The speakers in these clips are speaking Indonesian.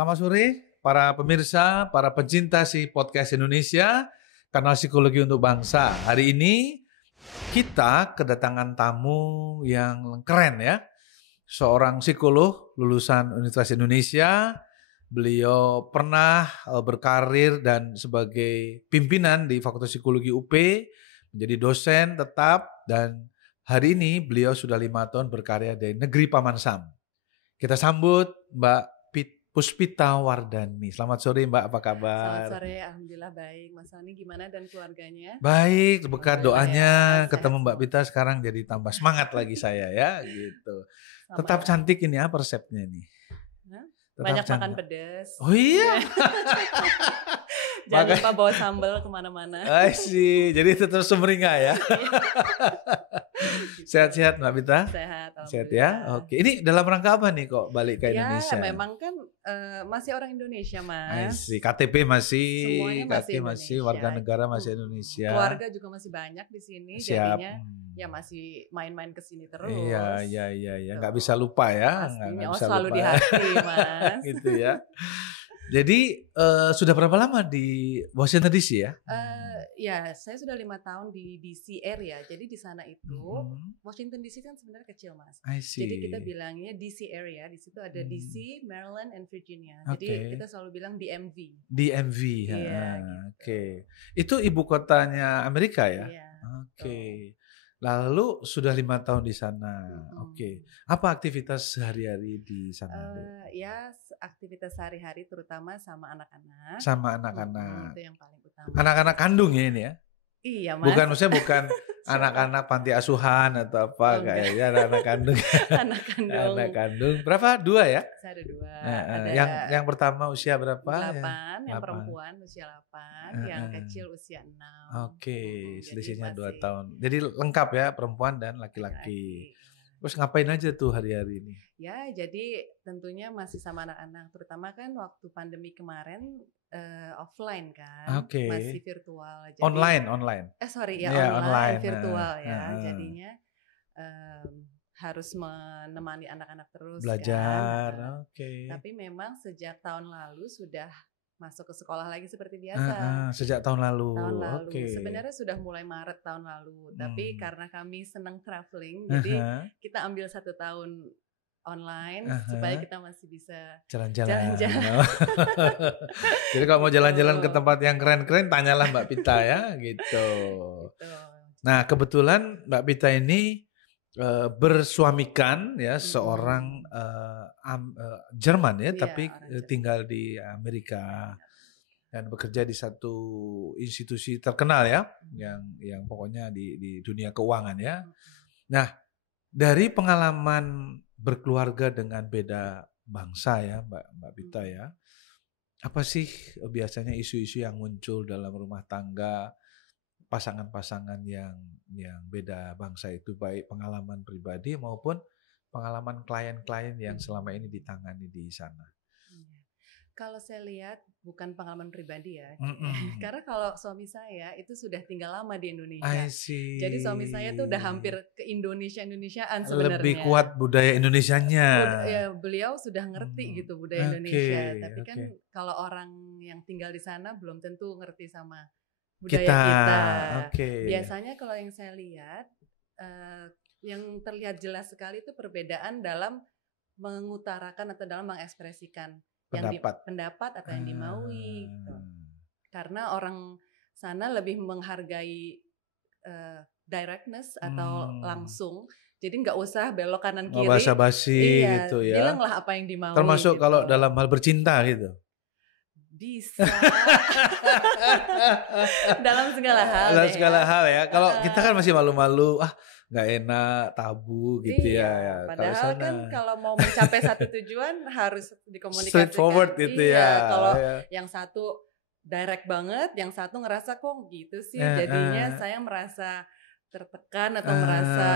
Selamat sore para pemirsa, para pencinta si podcast Indonesia, Kanal Psikologi untuk Bangsa. Hari ini kita kedatangan tamu yang keren ya. Seorang psikolog lulusan Universitas Indonesia. Beliau pernah berkarir dan sebagai pimpinan di Fakultas Psikologi UP, menjadi dosen tetap, dan hari ini beliau sudah 5 tahun berkarya di negeri Paman Sam. Kita sambut Mbak Puspita Wardani. Selamat sore Mbak, apa kabar? Selamat sore, alhamdulillah baik. Mas Soni gimana dan keluarganya? Baik, berkat doanya ya, ketemu Mbak Pita sekarang jadi tambah semangat lagi saya ya gitu. Tetap cantik ini apa resepnya nih? Banyak makan pedas. Oh iya. Jangan lupa bawa sambal kemana-mana. Sih, jadi tetap sumringah ya. Sehat-sehat Mbak Pita? Sehat ya. Oke. Ini dalam rangka apa nih kok balik ke Indonesia? Ya memang kan masih orang Indonesia Mas. KTP masih, KTP masih, warga negara masih Indonesia. Keluarga juga masih banyak di sini. Siap. Jadinya ya masih main-main ke sini terus. Iya. Nggak bisa lupa ya. Pastinya selalu di hati Mas. Gitu ya. Jadi sudah berapa lama di Washington DC ya? Ya, saya sudah 5 tahun di DC area. Jadi di sana itu Washington DC kan sebenarnya kecil Mas. Jadi kita bilangnya DC area. Di situ ada DC, Maryland, and Virginia. Jadi kita selalu bilang DMV. DMV. Iya. Oke. Itu ibu kotanya Amerika ya? Iya. Oke. Lalu sudah 5 tahun di sana. Oke. Apa aktivitas sehari-hari di sana? Ya aktivitas sehari-hari terutama sama anak-anak. Sama anak-anak. Itu yang paling utama. Anak-anak kandung ya ini ya? Iya Mas. Bukan anak-anak panti asuhan atau apa kayaknya anak-anak kandung. Anak kandung. Berapa? 2 ya? Saya ada 2. Yang pertama usia berapa? 8, yang perempuan usia 8, yang kecil usia 6. Oke, selisihnya 2 tahun. Jadi lengkap ya, perempuan dan laki-laki. Terus ngapain aja tuh hari-hari ini? Ya, jadi tentunya masih sama anak-anak. Terutama kan waktu pandemi kemarin offline kan, masih virtual. Jadi, online. Online virtual ya. Jadinya harus menemani anak-anak terus belajar. Kan. Tapi memang sejak tahun lalu sudah masuk ke sekolah lagi seperti biasa. Sejak tahun lalu. Sebenarnya sudah mulai Maret tahun lalu. Tapi karena kami senang traveling, jadi kita ambil 1 tahun online supaya kita masih bisa jalan-jalan. Jadi kalau mau jalan-jalan ke tempat yang keren-keren, tanyalah Mbak Pita ya, gitu. Nah kebetulan Mbak Pita ini bersuamikan ya seorang Jerman ya, tapi tinggal di Amerika dan bekerja di satu institusi terkenal ya, yang pokoknya di dunia keuangan ya. Nah dari pengalaman berkeluarga dengan beda bangsa ya Mbak Pita ya, apa sih biasanya isu-isu yang muncul dalam rumah tangga pasangan-pasangan yang beda bangsa itu, baik pengalaman pribadi maupun pengalaman klien-klien yang selama ini ditangani di sana? Kalau saya lihat bukan pengalaman pribadi ya, karena kalau suami saya itu sudah tinggal lama di Indonesia. Jadi suami saya tuh udah hampir ke Indonesiaan sebenarnya. Lebih kuat budaya Indonesianya. Ya, beliau sudah ngerti gitu budaya Indonesia. Tapi kan kalau orang yang tinggal di sana belum tentu ngerti sama budaya kita. Biasanya kalau yang saya lihat, yang terlihat jelas sekali itu perbedaan dalam mengutarakan atau dalam mengekspresikan pendapat atau yang dimaui. Gitu. Karena orang sana lebih menghargai directness atau langsung. Jadi nggak usah belok kanan kiri. Basa-basi gitu ya. Bilanglah apa yang dimaui. Termasuk gitu. kalau dalam hal bercinta gitu. Bisa. Dalam segala hal. Dalam segala hal ya. Kalau kita kan masih malu-malu, nggak enak, tabu gitu ya. Padahal kan kalau mau mencapai satu tujuan harus dikomunikasikan. Straightforward gitu ya. Kalau yang satu direct banget, yang satu ngerasa kok gitu sih. Jadinya saya merasa tertekan atau merasa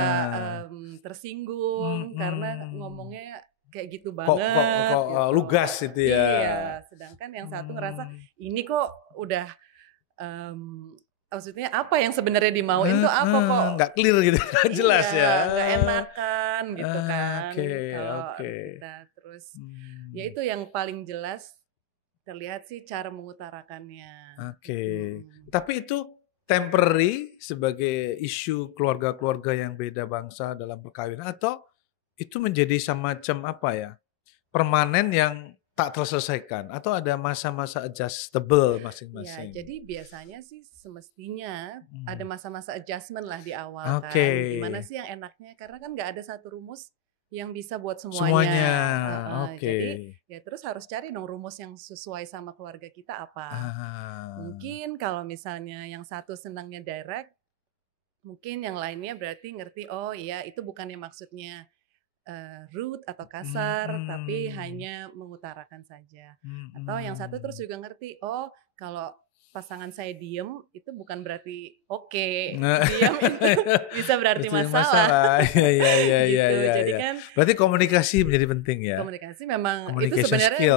tersinggung karena ngomongnya kayak gitu banget. Kok gitu. Lugas itu ya. Iya, sedangkan yang satu ngerasa ini kok udah maksudnya apa yang sebenarnya dimauin tuh apa kok nggak clear gitu, jelas ya. Nggak enakan sopan gitu kan. Kalau kita terus ya itu yang paling jelas terlihat sih cara mengutarakannya. Tapi itu temporary sebagai isu keluarga-keluarga yang beda bangsa dalam perkawinan, atau itu menjadi semacam apa ya, permanen yang tak terselesaikan, atau ada masa-masa adjustable masing-masing? Ya, jadi biasanya sih semestinya ada masa-masa adjustment lah di awal kan. Gimana sih yang enaknya? Karena kan nggak ada satu rumus yang bisa buat semuanya. Jadi ya terus harus cari dong rumus yang sesuai sama keluarga kita apa. Mungkin kalau misalnya yang satu senangnya direct, mungkin yang lainnya berarti ngerti, oh iya itu bukannya maksudnya rude atau kasar, tapi hanya mengutarakan saja. Atau yang satu terus juga ngerti, oh kalau pasangan saya diem itu bukan berarti diem itu bisa berarti masalah. Iya. Jadi kan berarti komunikasi menjadi penting ya. Komunikasi memang itu sebenarnya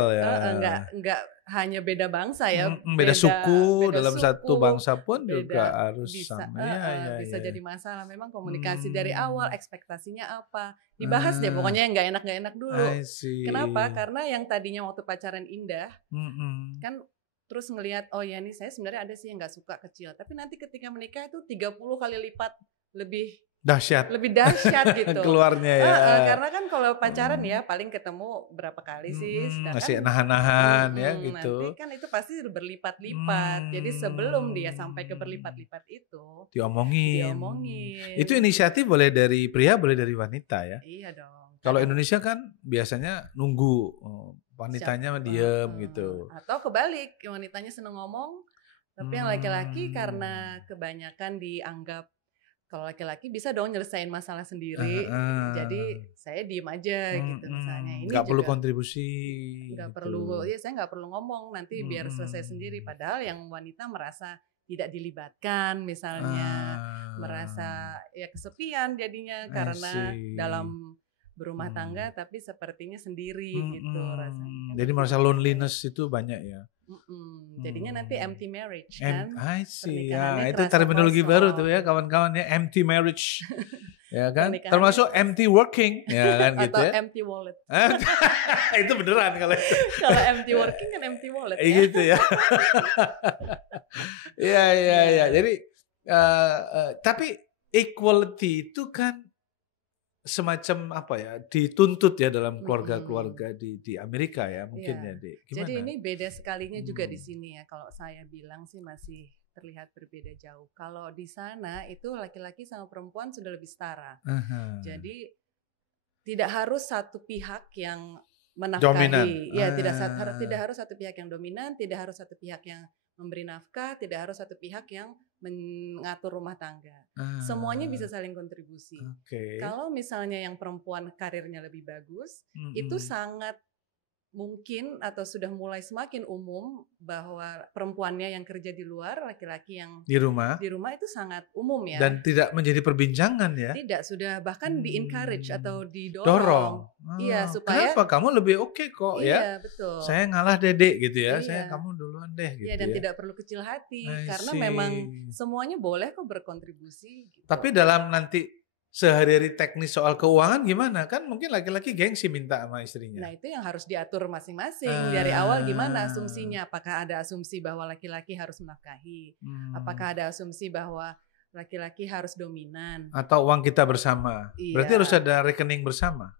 enggak hanya beda bangsa ya. Beda suku dalam satu bangsa pun juga harus sama. Bisa jadi masalah. Memang komunikasi dari awal, ekspektasinya apa, dibahas deh pokoknya yang nggak enak dulu. Kenapa? Karena yang tadinya waktu pacaran indah, kan terus ngelihat, oh ya nih saya sebenarnya ada sih yang nggak suka kecil, tapi nanti ketika menikah itu 30 kali lipat lebih dahsyat gitu keluarnya ya. Karena kan kalau pacaran ya paling ketemu berapa kali sih, masih nahan-nahan ya gitu. Nanti kan itu pasti berlipat-lipat. Jadi sebelum dia sampai ke berlipat-lipat itu diomongin. Itu inisiatif boleh dari pria, boleh dari wanita ya. Iya dong. Kalau Indonesia kan biasanya nunggu wanitanya diem gitu. Atau kebalik, wanitanya seneng ngomong, tapi yang laki-laki karena kebanyakan dianggap kalau laki-laki bisa dong nyelesain masalah sendiri, jadi saya diem aja gitu misalnya. Ini nggak perlu kontribusi. Nggak perlu, ya saya nggak perlu ngomong, nanti biar selesai sendiri. Padahal yang wanita merasa tidak dilibatkan misalnya, merasa ya kesepian jadinya karena dalam berumah tangga tapi sepertinya sendiri gitu rasanya. Jadi merasa loneliness itu banyak ya. Jadinya nanti empty marriage kan. I see. Ya, itu terminologi baru tuh ya kawan-kawan ya, empty marriage. Ya kan? Termasuk empty working ya kan gitu ya. Atau empty wallet. Itu beneran kalau itu. Kalau empty working kan empty wallet ya. Gitu ya. Iya. Jadi tapi equality itu kan semacam apa ya, dituntut ya dalam keluarga-keluarga di Amerika ya mungkin ya, Dek. Gimana? Jadi ini beda sekalinya juga di sini ya. Kalau saya bilang sih masih terlihat berbeda jauh. Kalau di sana itu laki-laki sama perempuan sudah lebih setara. Jadi tidak harus satu pihak yang menafkahi. Dominan. Ya, tidak harus satu pihak yang dominan, tidak harus satu pihak yang memberi nafkah, tidak harus satu pihak yang mengatur rumah tangga. Semuanya bisa saling kontribusi. Kalau misalnya yang perempuan karirnya lebih bagus, itu sangat mungkin atau sudah mulai semakin umum bahwa perempuannya yang kerja di luar, laki-laki yang di rumah itu sangat umum ya. Dan tidak menjadi perbincangan ya. Tidak, sudah bahkan di-encourage atau didorong. Iya, supaya kenapa kamu lebih oke kok ya? Iya, betul. Saya ngalah Dedek gitu ya. Kamu duluan deh gitu. Iya, dan tidak perlu kecil hati karena memang semuanya boleh kok berkontribusi gitu. Tapi dalam nanti sehari-hari teknis soal keuangan gimana? Kan mungkin laki-laki gengsi minta sama istrinya. Nah itu yang harus diatur masing-masing. Dari awal gimana asumsinya? Apakah ada asumsi bahwa laki-laki harus menafkahi? Apakah ada asumsi bahwa laki-laki harus dominan? Atau uang kita bersama? Berarti harus ada rekening bersama?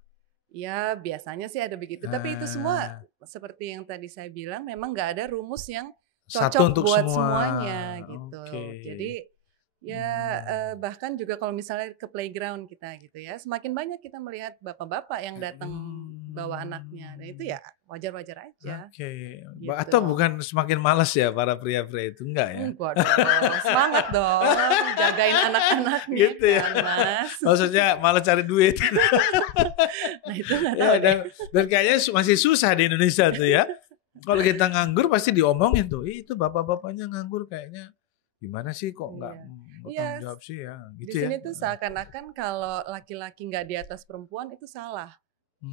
Ya biasanya sih ada begitu. Tapi itu semua seperti yang tadi saya bilang memang nggak ada rumus yang cocok buat semuanya gitu. Jadi bahkan juga kalau misalnya ke playground kita gitu ya, semakin banyak kita melihat bapak-bapak yang datang bawa anaknya, dan itu ya wajar-wajar aja. Gitu. Atau bukan semakin malas ya para pria-pria itu, enggak ya? Enggak dong, semangat dong, jagain anak-anaknya gitu ya, kan, Mas. Maksudnya malas cari duit. Nah itu nggak tahu dan kayaknya masih susah di Indonesia tuh ya. Kalau kita nganggur pasti diomongin tuh, itu bapak-bapaknya nganggur kayaknya. Gimana sih kok nggak bertanggung jawab sih ya gitu. Di sini tuh seakan-akan kalau laki-laki nggak di atas perempuan itu salah,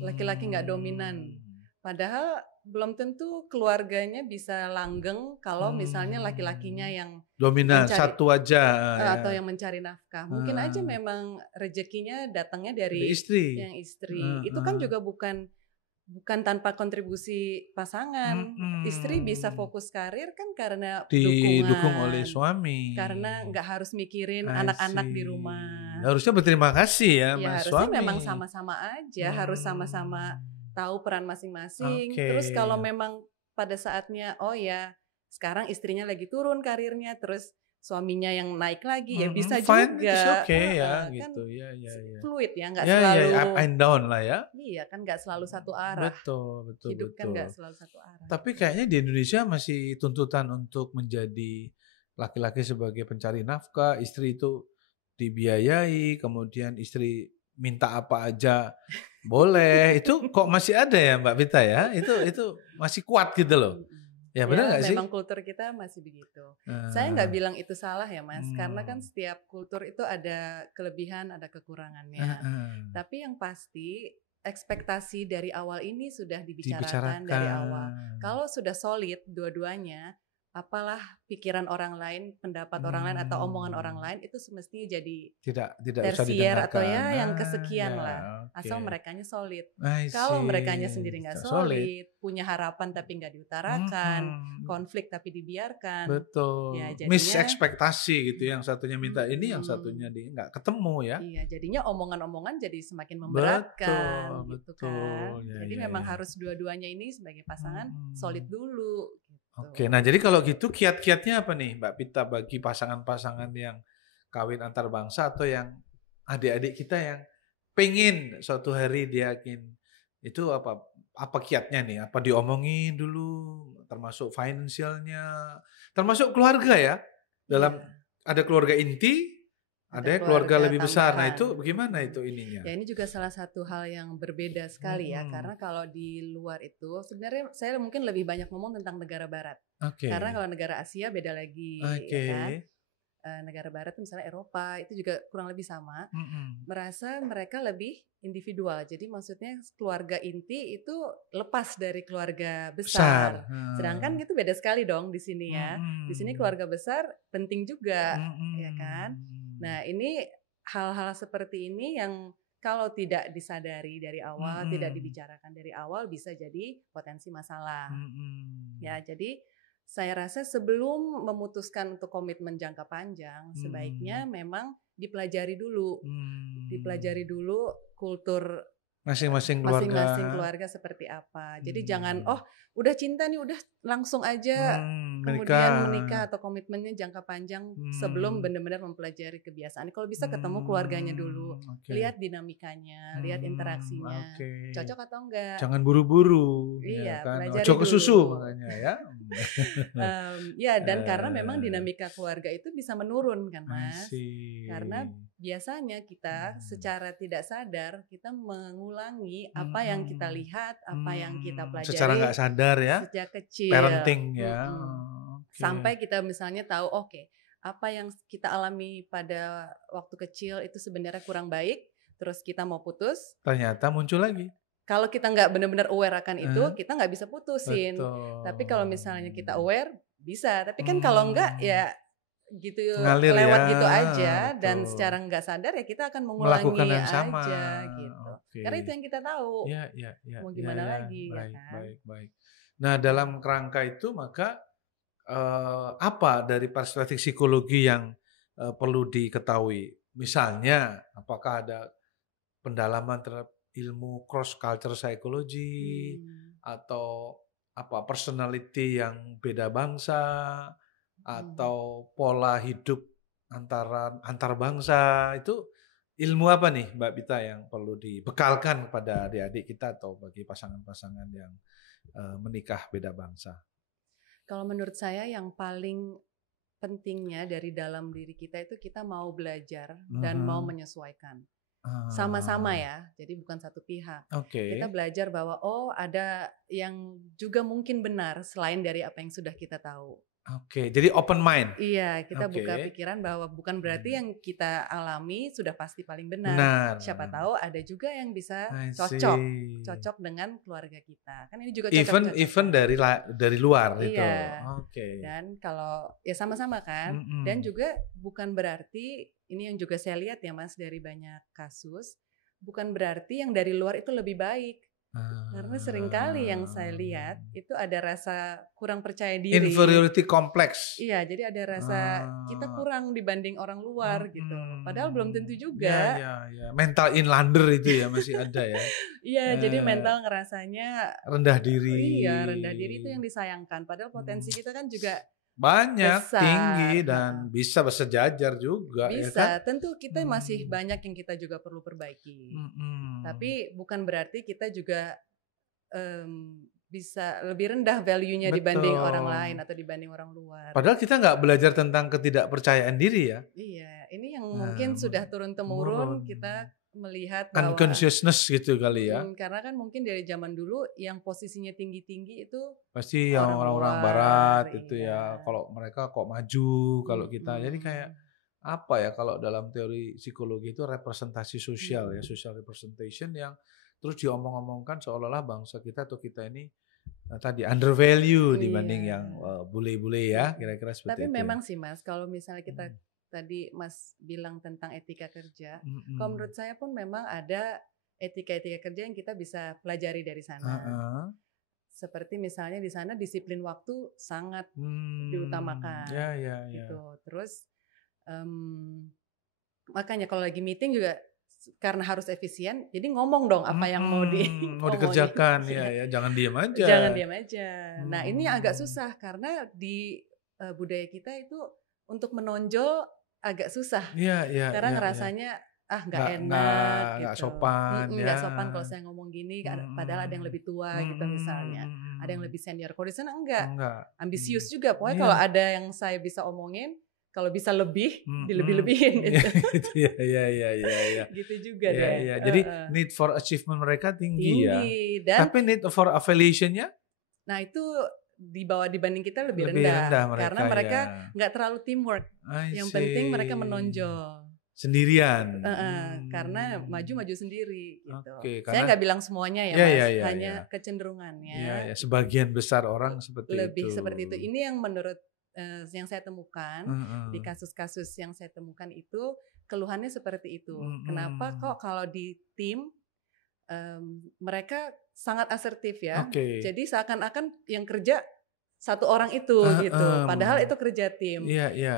laki-laki nggak dominan. Padahal belum tentu keluarganya bisa langgeng kalau misalnya laki-lakinya yang dominan satu aja atau yang mencari nafkah. Mungkin aja memang rezekinya datangnya dari yang istri. Itu kan juga bukan tanpa kontribusi pasangan. Istri bisa fokus karir kan karena didukung oleh suami. Karena nggak harus mikirin anak-anak di rumah. Harusnya berterima kasih ya Mas harusnya suami. Memang sama-sama aja, harus sama-sama tahu peran masing-masing. Terus kalau memang pada saatnya sekarang istrinya lagi turun karirnya, terus suaminya yang naik lagi ya bisa fine, juga. Ya kan gitu ya. Fluid ya, nggak selalu up and down lah ya. Iya kan nggak selalu satu arah. Betul. Hidup kan nggak selalu satu arah. Tapi kayaknya di Indonesia masih tuntutan untuk menjadi laki-laki sebagai pencari nafkah, istri itu dibiayai, kemudian istri minta apa aja boleh. Itu kok masih ada ya Mbak Vita ya? Itu masih kuat gitu loh. Ya benar nggak sih? Memang kultur kita masih begitu. Saya nggak bilang itu salah ya Mas, karena kan setiap kultur itu ada kelebihan, ada kekurangannya. Tapi yang pasti ekspektasi dari awal ini sudah dibicarakan dari awal. Kalau sudah solid dua-duanya, apalah pikiran orang lain, pendapat orang lain atau omongan orang lain itu semestinya jadi tidak tersier atau yang kesekian lah. Asal merekanya solid. Kalau merekanya sendiri nggak solid, punya harapan tapi nggak diutarakan, konflik tapi dibiarkan. Betul. Ya, jadinya, misekspektasi gitu. Yang satunya minta ini, yang satunya nggak ketemu ya. Iya, jadinya omongan-omongan jadi semakin memberatkan. Betul. Kan. Ya, jadi memang harus dua-duanya ini sebagai pasangan solid dulu. Oke, nah jadi kalau gitu kiat-kiatnya apa nih Mbak Pita bagi pasangan-pasangan yang kawin antar bangsa atau yang adik-adik kita yang pengen suatu hari dia itu apa kiatnya nih? Apa diomongin dulu, termasuk finansialnya, termasuk keluarga ya? Dalam ada keluarga inti, ada keluarga lebih besar. Nah itu bagaimana itu ininya? Ya ini juga salah satu hal yang berbeda sekali ya. Karena kalau di luar itu sebenarnya saya mungkin lebih banyak ngomong tentang negara barat. Karena kalau negara Asia beda lagi. Ya kan? Negara barat misalnya Eropa itu juga kurang lebih sama. Merasa mereka lebih individual. Jadi maksudnya keluarga inti itu lepas dari keluarga besar. Sedangkan itu beda sekali dong di sini ya. Di sini keluarga besar penting juga. Ya kan? Nah ini hal-hal seperti ini yang kalau tidak disadari dari awal, tidak dibicarakan dari awal bisa jadi potensi masalah. Ya jadi saya rasa sebelum memutuskan untuk komitmen jangka panjang, sebaiknya memang dipelajari dulu. Dipelajari dulu kultur masing-masing keluarga seperti apa. Jadi jangan udah cinta nih udah langsung aja kemudian menikah atau komitmennya jangka panjang sebelum benar-benar mempelajari kebiasaan. Kalau bisa ketemu keluarganya dulu, lihat dinamikanya, lihat interaksinya, cocok atau enggak. Jangan buru-buru. Iya, kan? pelajari dulu. Susu makanya ya. Ya dan karena memang dinamika keluarga itu bisa menurun kan Mas. Karena biasanya kita secara tidak sadar kita mengulangi apa yang kita lihat, apa yang kita pelajari secara nggak sadar ya, sejak kecil, parenting ya, sampai kita misalnya tahu apa yang kita alami pada waktu kecil itu sebenarnya kurang baik, terus kita mau putus, ternyata muncul lagi. Kalau kita nggak benar-benar aware akan itu, kita nggak bisa putusin. Tapi kalau misalnya kita aware bisa, tapi kan kalau nggak ya gitu ngalir lewat ya, gitu aja dan secara nggak sadar ya kita akan mengulangi melakukan yang sama aja gitu. Karena itu yang kita tahu. Mau gimana lagi baik, ya kan? Baik. Nah, dalam kerangka itu maka apa dari perspektif psikologi yang perlu diketahui? Misalnya, apakah ada pendalaman terhadap ilmu cross culture psychology atau personality yang beda bangsa atau pola hidup antar bangsa, itu ilmu apa nih Mbak Pita yang perlu dibekalkan kepada adik-adik kita atau bagi pasangan-pasangan yang menikah beda bangsa? Kalau menurut saya yang paling pentingnya dari dalam diri kita itu kita mau belajar dan mau menyesuaikan. Sama-sama ya, jadi bukan satu pihak. Kita belajar bahwa ada yang juga mungkin benar selain dari apa yang sudah kita tahu. Oke, jadi open mind. Iya, kita buka pikiran bahwa bukan berarti yang kita alami sudah pasti paling benar. Benar. Siapa tahu ada juga yang bisa cocok dengan keluarga kita. Kan ini juga cocok. Even dari luar itu. Oke. Dan kalau ya sama-sama kan. Dan juga bukan berarti ini yang juga saya lihat ya Mas dari banyak kasus, bukan berarti yang dari luar itu lebih baik. Karena seringkali yang saya lihat itu ada rasa kurang percaya diri. Inferiority complex. Iya, jadi ada rasa kita kurang dibanding orang luar gitu. Padahal belum tentu juga. Iya. Mental inlander itu ya masih ada ya. Iya, jadi mental ngerasanya rendah diri. Iya, rendah diri itu yang disayangkan. Padahal potensi kita kan juga banyak, besar, tinggi dan bisa bersejajar juga. Bisa, ya kan? Tentu kita masih banyak yang kita juga perlu perbaiki. Tapi bukan berarti kita juga bisa lebih rendah value-nya dibanding orang lain atau dibanding orang luar. Padahal kita nggak belajar tentang ketidakpercayaan diri ya. Iya, ini yang mungkin sudah turun-temurun kita melihat bahwa unconsciousness gitu kali ya. Karena kan mungkin dari zaman dulu yang posisinya tinggi-tinggi itu pasti yang orang-orang barat itu ya. Kalau mereka kok maju, kalau kita jadi kayak apa ya kalau dalam teori psikologi itu representasi sosial ya, social representation yang terus diomong-omongkan seolah-olah bangsa kita atau kita ini tadi undervalue dibanding yang bule-bule ya, kira-kira seperti itu. Tapi memang sih Mas, kalau misalnya kita tadi Mas bilang tentang etika kerja, kalau menurut saya pun memang ada etika-etika kerja yang kita bisa pelajari dari sana. Seperti misalnya di sana disiplin waktu sangat diutamakan. Gitu. Terus makanya kalau lagi meeting juga karena harus efisien, jadi ngomong dong apa yang mau dikerjakan ya, jangan diam aja. Jangan diam aja. Nah ini agak susah karena di budaya kita itu untuk menonjol agak susah. Karena ngerasanya nggak enak, nggak sopan. Nggak sopan kalau saya ngomong gini, padahal ada yang lebih tua gitu misalnya, ada yang lebih senior. Kalau di sana enggak. Ambisius juga. Pokoknya kalau ada yang saya bisa omongin, kalau bisa lebih, dilebih-lebihin gitu. Iya. Gitu juga deh. Jadi need for achievement mereka tinggi ya. Tapi need for affiliation-nya? Nah itu dibanding kita lebih rendah karena mereka nggak terlalu teamwork. Yang penting mereka menonjol. Sendirian. Karena maju-maju sendiri gitu. Saya nggak bilang semuanya ya Mas, hanya kecenderungannya. Sebagian besar orang seperti lebih seperti itu. Ini yang menurut yang saya temukan di kasus-kasus yang saya temukan itu keluhannya seperti itu. Kenapa kok kalau di tim mereka sangat asertif ya. Jadi seakan-akan yang kerja satu orang itu gitu. Padahal itu kerja tim.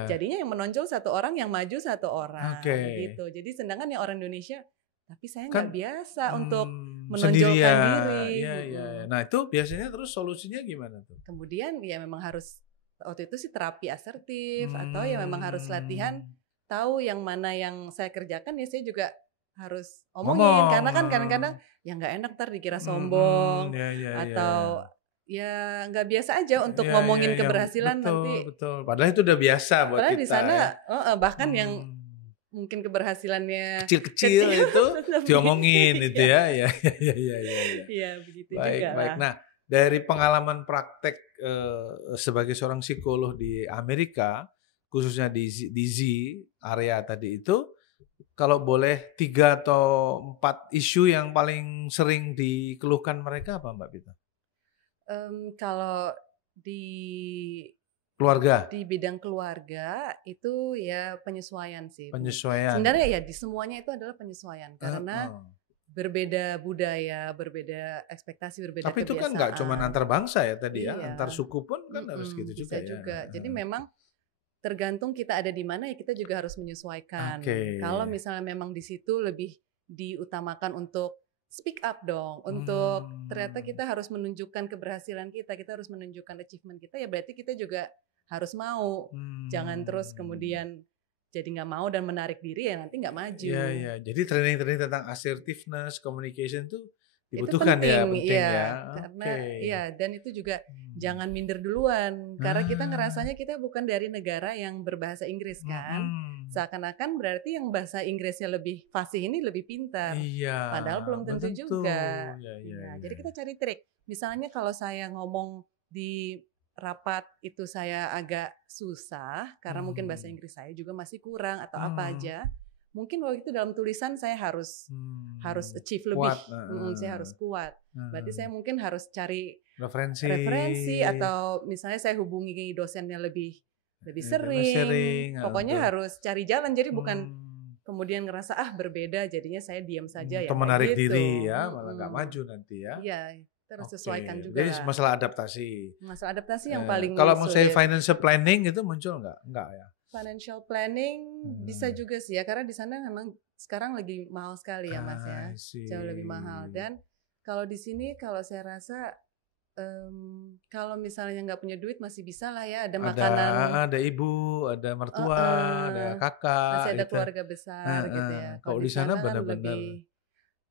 Jadinya yang menonjol satu orang, yang maju satu orang gitu. Jadi sedangkan yang orang Indonesia tapi saya nggak biasa untuk menonjolkan diri. Nah itu biasanya terus solusinya gimana tuh? Kemudian ya memang harus waktu itu sih terapi asertif atau ya memang harus latihan tahu yang mana yang saya kerjakan ya saya juga harus omongin karena kan kadang-kadang ya nggak enak ntar dikira sombong atau ya nggak biasa aja untuk ngomongin keberhasilan nanti. Betul. Padahal itu udah biasa buat padahal kita. Di sana bahkan yang mungkin keberhasilannya kecil-kecil itu diomongin itu ya. Iya begitu juga lah. Nah dari pengalaman praktek sebagai seorang psikolog di Amerika, khususnya di Z area tadi itu, kalau boleh 3 atau 4 isu yang paling sering dikeluhkan mereka apa Mbak Pita? Kalau di keluarga, di bidang keluarga itu ya penyesuaian sih. Penyesuaian. Sebenarnya ya di semuanya itu adalah penyesuaian karena berbeda budaya, berbeda ekspektasi, berbeda kebiasaan. Tapi itu kan nggak cuma antar bangsa ya tadi ya, antar suku pun kan harus gitu juga ya. Jadi memang tergantung kita ada di mana ya kita juga harus menyesuaikan. Kalau misalnya memang di situ lebih diutamakan untuk speak up dong, untuk ternyata kita harus menunjukkan keberhasilan kita harus menunjukkan achievement kita ya berarti kita juga harus mau. Jangan terus kemudian jadi nggak mau dan menarik diri ya nanti nggak maju. Iya. Jadi training tentang assertiveness, communication tuh dibutuhkan itu penting ya. Karena dan itu juga jangan minder duluan karena kita ngerasanya kita bukan dari negara yang berbahasa Inggris kan. Seakan-akan berarti yang bahasa Inggrisnya lebih fasih ini lebih pintar. Padahal belum tentu juga. Jadi kita cari trik. Misalnya kalau saya ngomong di rapat itu saya agak susah karena mungkin bahasa Inggris saya juga masih kurang atau apa aja. Mungkin waktu itu dalam tulisan saya harus achieve lebih. Saya harus kuat. Berarti saya mungkin harus cari referensi atau misalnya saya hubungi dosennya lebih sering. Pokoknya harus cari jalan. Jadi bukan kemudian ngerasa berbeda jadinya saya diam saja ya. Atau menarik diri ya, malah nggak maju nanti ya. Iya. Terus sesuaikan juga. Jadi masalah adaptasi. Masalah adaptasi yang paling kalau mau saya financial planning itu muncul nggak? Nggak ya. Financial planning bisa juga sih ya, karena di sana memang sekarang lagi mahal sekali ya Mas ya, jauh lebih mahal. Dan kalau di sini kalau saya rasa kalau misalnya nggak punya duit masih bisa lah ya, ada makanan, ada ibu, ada mertua, ada kakak, masih ada keluarga besar gitu ya. Kalau di sana benar-benar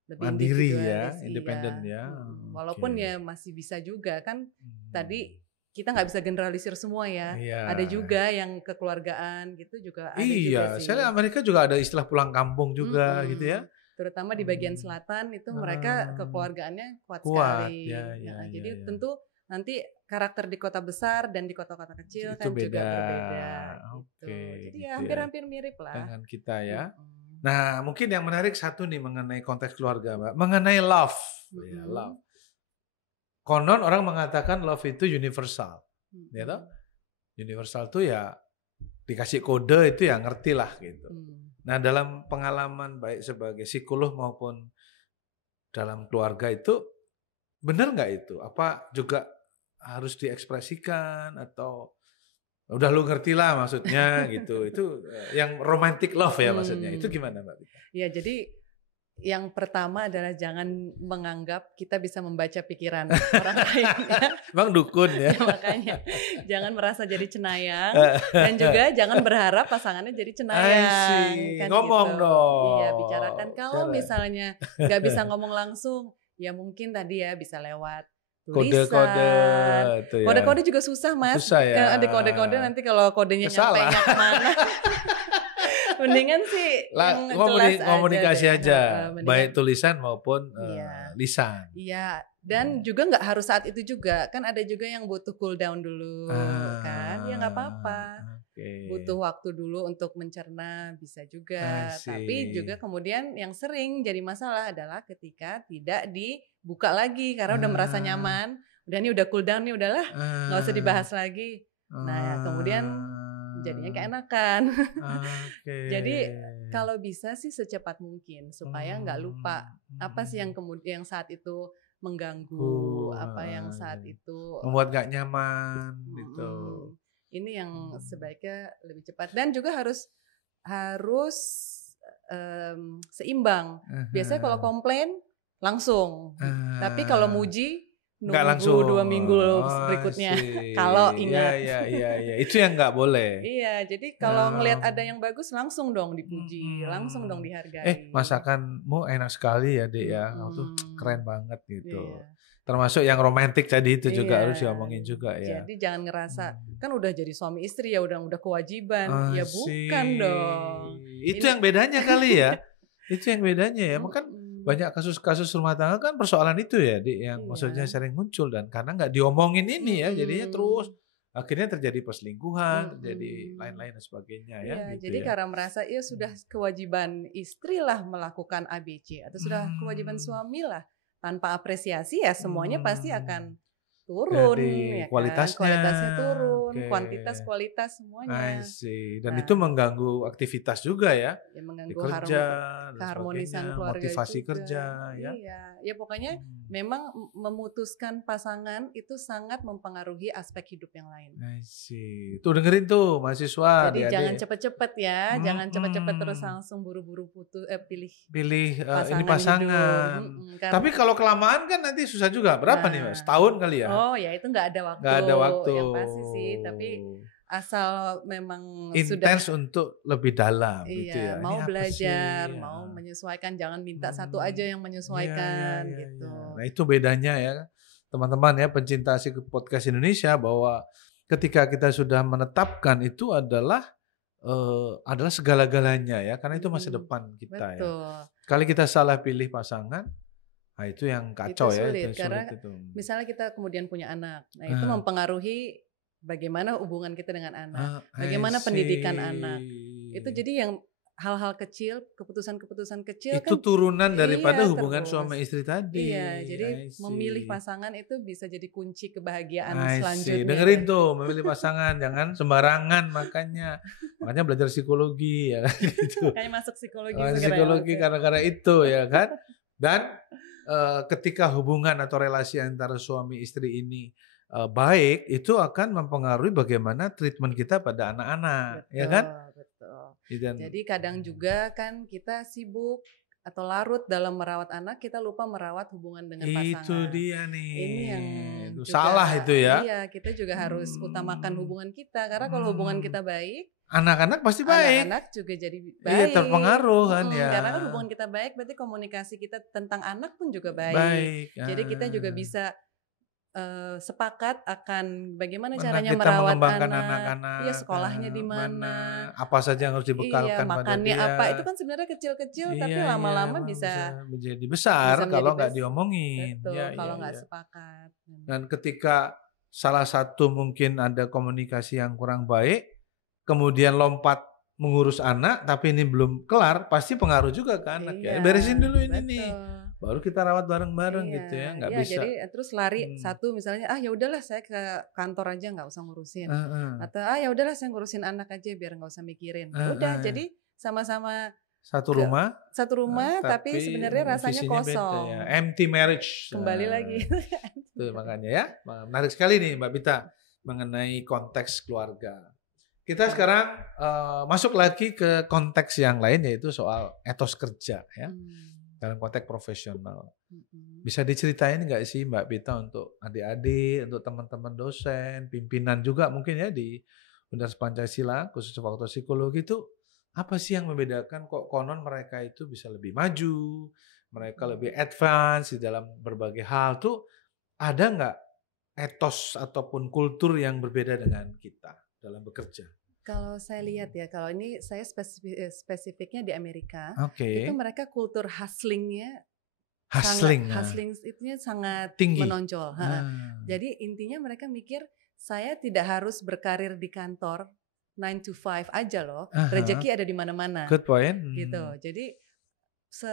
lebih mandiri ya, independen ya. Walaupun ya masih bisa juga kan. Tadi kita nggak bisa generalisir semua ya. Ada juga yang kekeluargaan gitu juga ada juga sih. Saya lihat Amerika juga ada istilah pulang kampung juga gitu ya. Terutama di bagian selatan itu mereka kekeluargaannya kuat sekali. Jadi tentu nanti karakter di kota besar dan di kota-kota kecil itu kan juga berbeda. Jadi hampir-hampir mirip lah dengan kita ya. Nah, mungkin yang menarik satu nih mengenai konteks keluarga, Mbak. Mengenai love. Love. Konon orang mengatakan love itu universal. Ya toh? Universal tuh ya dikasih kode itu ya ngerti lah gitu. Nah, dalam pengalaman baik sebagai psikolog maupun dalam keluarga itu benar nggak itu? Apa juga harus diekspresikan atau udah lu ngerti lah maksudnya gitu. Itu yang romantic love ya maksudnya. Itu gimana Mbak? Ya jadi yang pertama adalah jangan menganggap kita bisa membaca pikiran orang lain. Bang dukun ya. Makanya jangan merasa jadi cenayang dan juga jangan berharap pasangannya jadi cenayang. Kan ngomong gitu. Dong. Iya bicarakan. Kalau misalnya nggak bisa ngomong langsung, ya mungkin tadi ya bisa lewat tulisan. Kode-kode juga susah Mas. Susah ya. Ada kode-kode nanti kalau kodenya nyampe kemana. Mendingan sih yang jelas komunikasi aja. Mendingan, baik tulisan maupun lisan. Iya. Dan juga nggak harus saat itu juga. Kan ada juga yang butuh cool down dulu kan. Ya nggak apa-apa. Butuh waktu dulu untuk mencerna bisa juga. Tapi juga kemudian yang sering jadi masalah adalah ketika tidak dibuka lagi karena udah merasa nyaman. Udah nih udah cool down nih udahlah nggak usah dibahas lagi. Nah ya, kemudian jadinya keenakan. Jadi kalau bisa sih secepat mungkin supaya nggak lupa apa sih yang kemudian saat itu mengganggu, apa yang saat itu membuat nggak nyaman gitu. Ini yang sebaiknya lebih cepat dan juga harus seimbang. Biasanya kalau komplain langsung, tapi kalau muji nunggu 2 minggu berikutnya. Kalau ingat. Iya. Itu yang nggak boleh. Iya, jadi kalau ngelihat ada yang bagus langsung dong dipuji, langsung dong dihargai. Masakanmu enak sekali ya, Dek ya. Tuh keren banget gitu. Iya. Termasuk yang romantis tadi itu juga harus diomongin juga ya. Jadi jangan ngerasa kan udah jadi suami istri ya udah kewajiban. Ya bukan dong. Itu yang bedanya kali ya. Itu yang bedanya ya. Makanya banyak kasus-kasus rumah tangga kan persoalan itu ya, yang maksudnya sering muncul dan karena nggak diomongin ini ya, jadinya terus akhirnya terjadi perselingkuhan, terjadi lain-lain dan sebagainya ya. Gitu jadi karena merasa ya sudah kewajiban istri lah melakukan ABC atau sudah kewajiban suami lah tanpa apresiasi ya semuanya pasti akan turun. Jadi ya kualitasnya turun, kualitas semuanya. Dan itu mengganggu aktivitas juga ya. Mengganggu keharmonisan keluarga, motivasi juga. Kerja ya. Ya pokoknya memang memutuskan pasangan itu sangat mempengaruhi aspek hidup yang lain. Tuh dengerin tuh mahasiswa. Jadi jangan cepet-cepet ya, jangan cepet-cepet terus langsung buru-buru pilih pasangan ini pasangan. Tapi kalau kelamaan kan nanti susah juga. Berapa nih Mas? Setahun kali ya? Oh ya itu nggak ada waktu. Nggak ada waktu. Yang pasti sih, tapi asal memang intens untuk lebih dalam gitu ya. Mau belajar, mau menyesuaikan, jangan minta satu aja yang menyesuaikan gitu. Nah itu bedanya ya teman-teman ya pencinta podcast Indonesia bahwa ketika kita sudah menetapkan itu adalah segala-galanya ya karena itu masa depan kita ya. Kali kita salah pilih pasangan. Nah itu yang kacau itu sulit, ya. Itu karena sulit itu. Misalnya kita kemudian punya anak, nah itu mempengaruhi bagaimana hubungan kita dengan anak, bagaimana pendidikan anak. Itu jadi yang hal-hal kecil, keputusan-keputusan kecil itu kan turunan daripada hubungan suami istri tadi. Iya, jadi memilih pasangan itu bisa jadi kunci kebahagiaan selanjutnya. Dengerin tuh, memilih pasangan jangan sembarangan makanya belajar psikologi ya kan gitu. Kayak masuk psikologi psikologi gara-gara itu ya kan. Dan ketika hubungan atau relasi antara suami istri ini baik, itu akan mempengaruhi bagaimana treatment kita pada anak-anak, ya kan? Betul. Jadi kadang juga kan kita sibuk atau larut dalam merawat anak, kita lupa merawat hubungan dengan pasangan. Itu dia nih. Ini yang juga, salah itu ya. Iya, kita juga harus utamakan hubungan kita, karena kalau hubungan kita baik, anak-anak pasti baik. Anak-anak juga jadi baik. Iya, terpengaruh kan ya. Karena kan hubungan kita baik, berarti komunikasi kita tentang anak pun juga baik. Jadi kita juga bisa sepakat akan bagaimana caranya kita merawat anak-anak. Iya, sekolahnya di mana, apa saja yang harus dibekalkan makannya pada dia. apa, itu kan sebenarnya kecil-kecil tapi lama-lama bisa menjadi besar kalau nggak diomongin. Betul, kalau nggak sepakat. Dan ketika salah satu mungkin ada komunikasi yang kurang baik, kemudian lompat mengurus anak, tapi ini belum kelar, pasti pengaruh juga ke anak ya. Beresin dulu ini nih. Baru kita rawat bareng-bareng gitu ya, nggak bisa. Jadi terus lari satu misalnya, ya udahlah saya ke kantor aja nggak usah ngurusin, atau ya udahlah saya ngurusin anak aja biar nggak usah mikirin. Udah jadi sama-sama satu rumah, tapi sebenarnya rasanya kosong. Ya. Empty marriage. Kembali lagi. Tuh makanya ya, menarik sekali nih Mbak Bita mengenai konteks keluarga. Kita sekarang masuk lagi ke konteks yang lain, yaitu soal etos kerja ya. Dalam konteks profesional. Bisa diceritain nggak sih Mbak Bita untuk adik-adik, untuk teman-teman dosen, pimpinan juga mungkin ya di Universitas Pancasila, khusus Fakultas Psikologi itu, apa sih yang membedakan kok konon mereka itu bisa lebih maju, mereka lebih advance di dalam berbagai hal tuh, ada nggak etos ataupun kultur yang berbeda dengan kita dalam bekerja? Kalau saya lihat ya, kalau ini saya spesifiknya di Amerika, itu mereka kultur hustlingnya, hustling itu sangat tinggi, menonjol. Jadi intinya mereka mikir saya tidak harus berkarir di kantor 9 to 5 aja loh, rezeki ada di mana-mana. Good point. Gitu. Jadi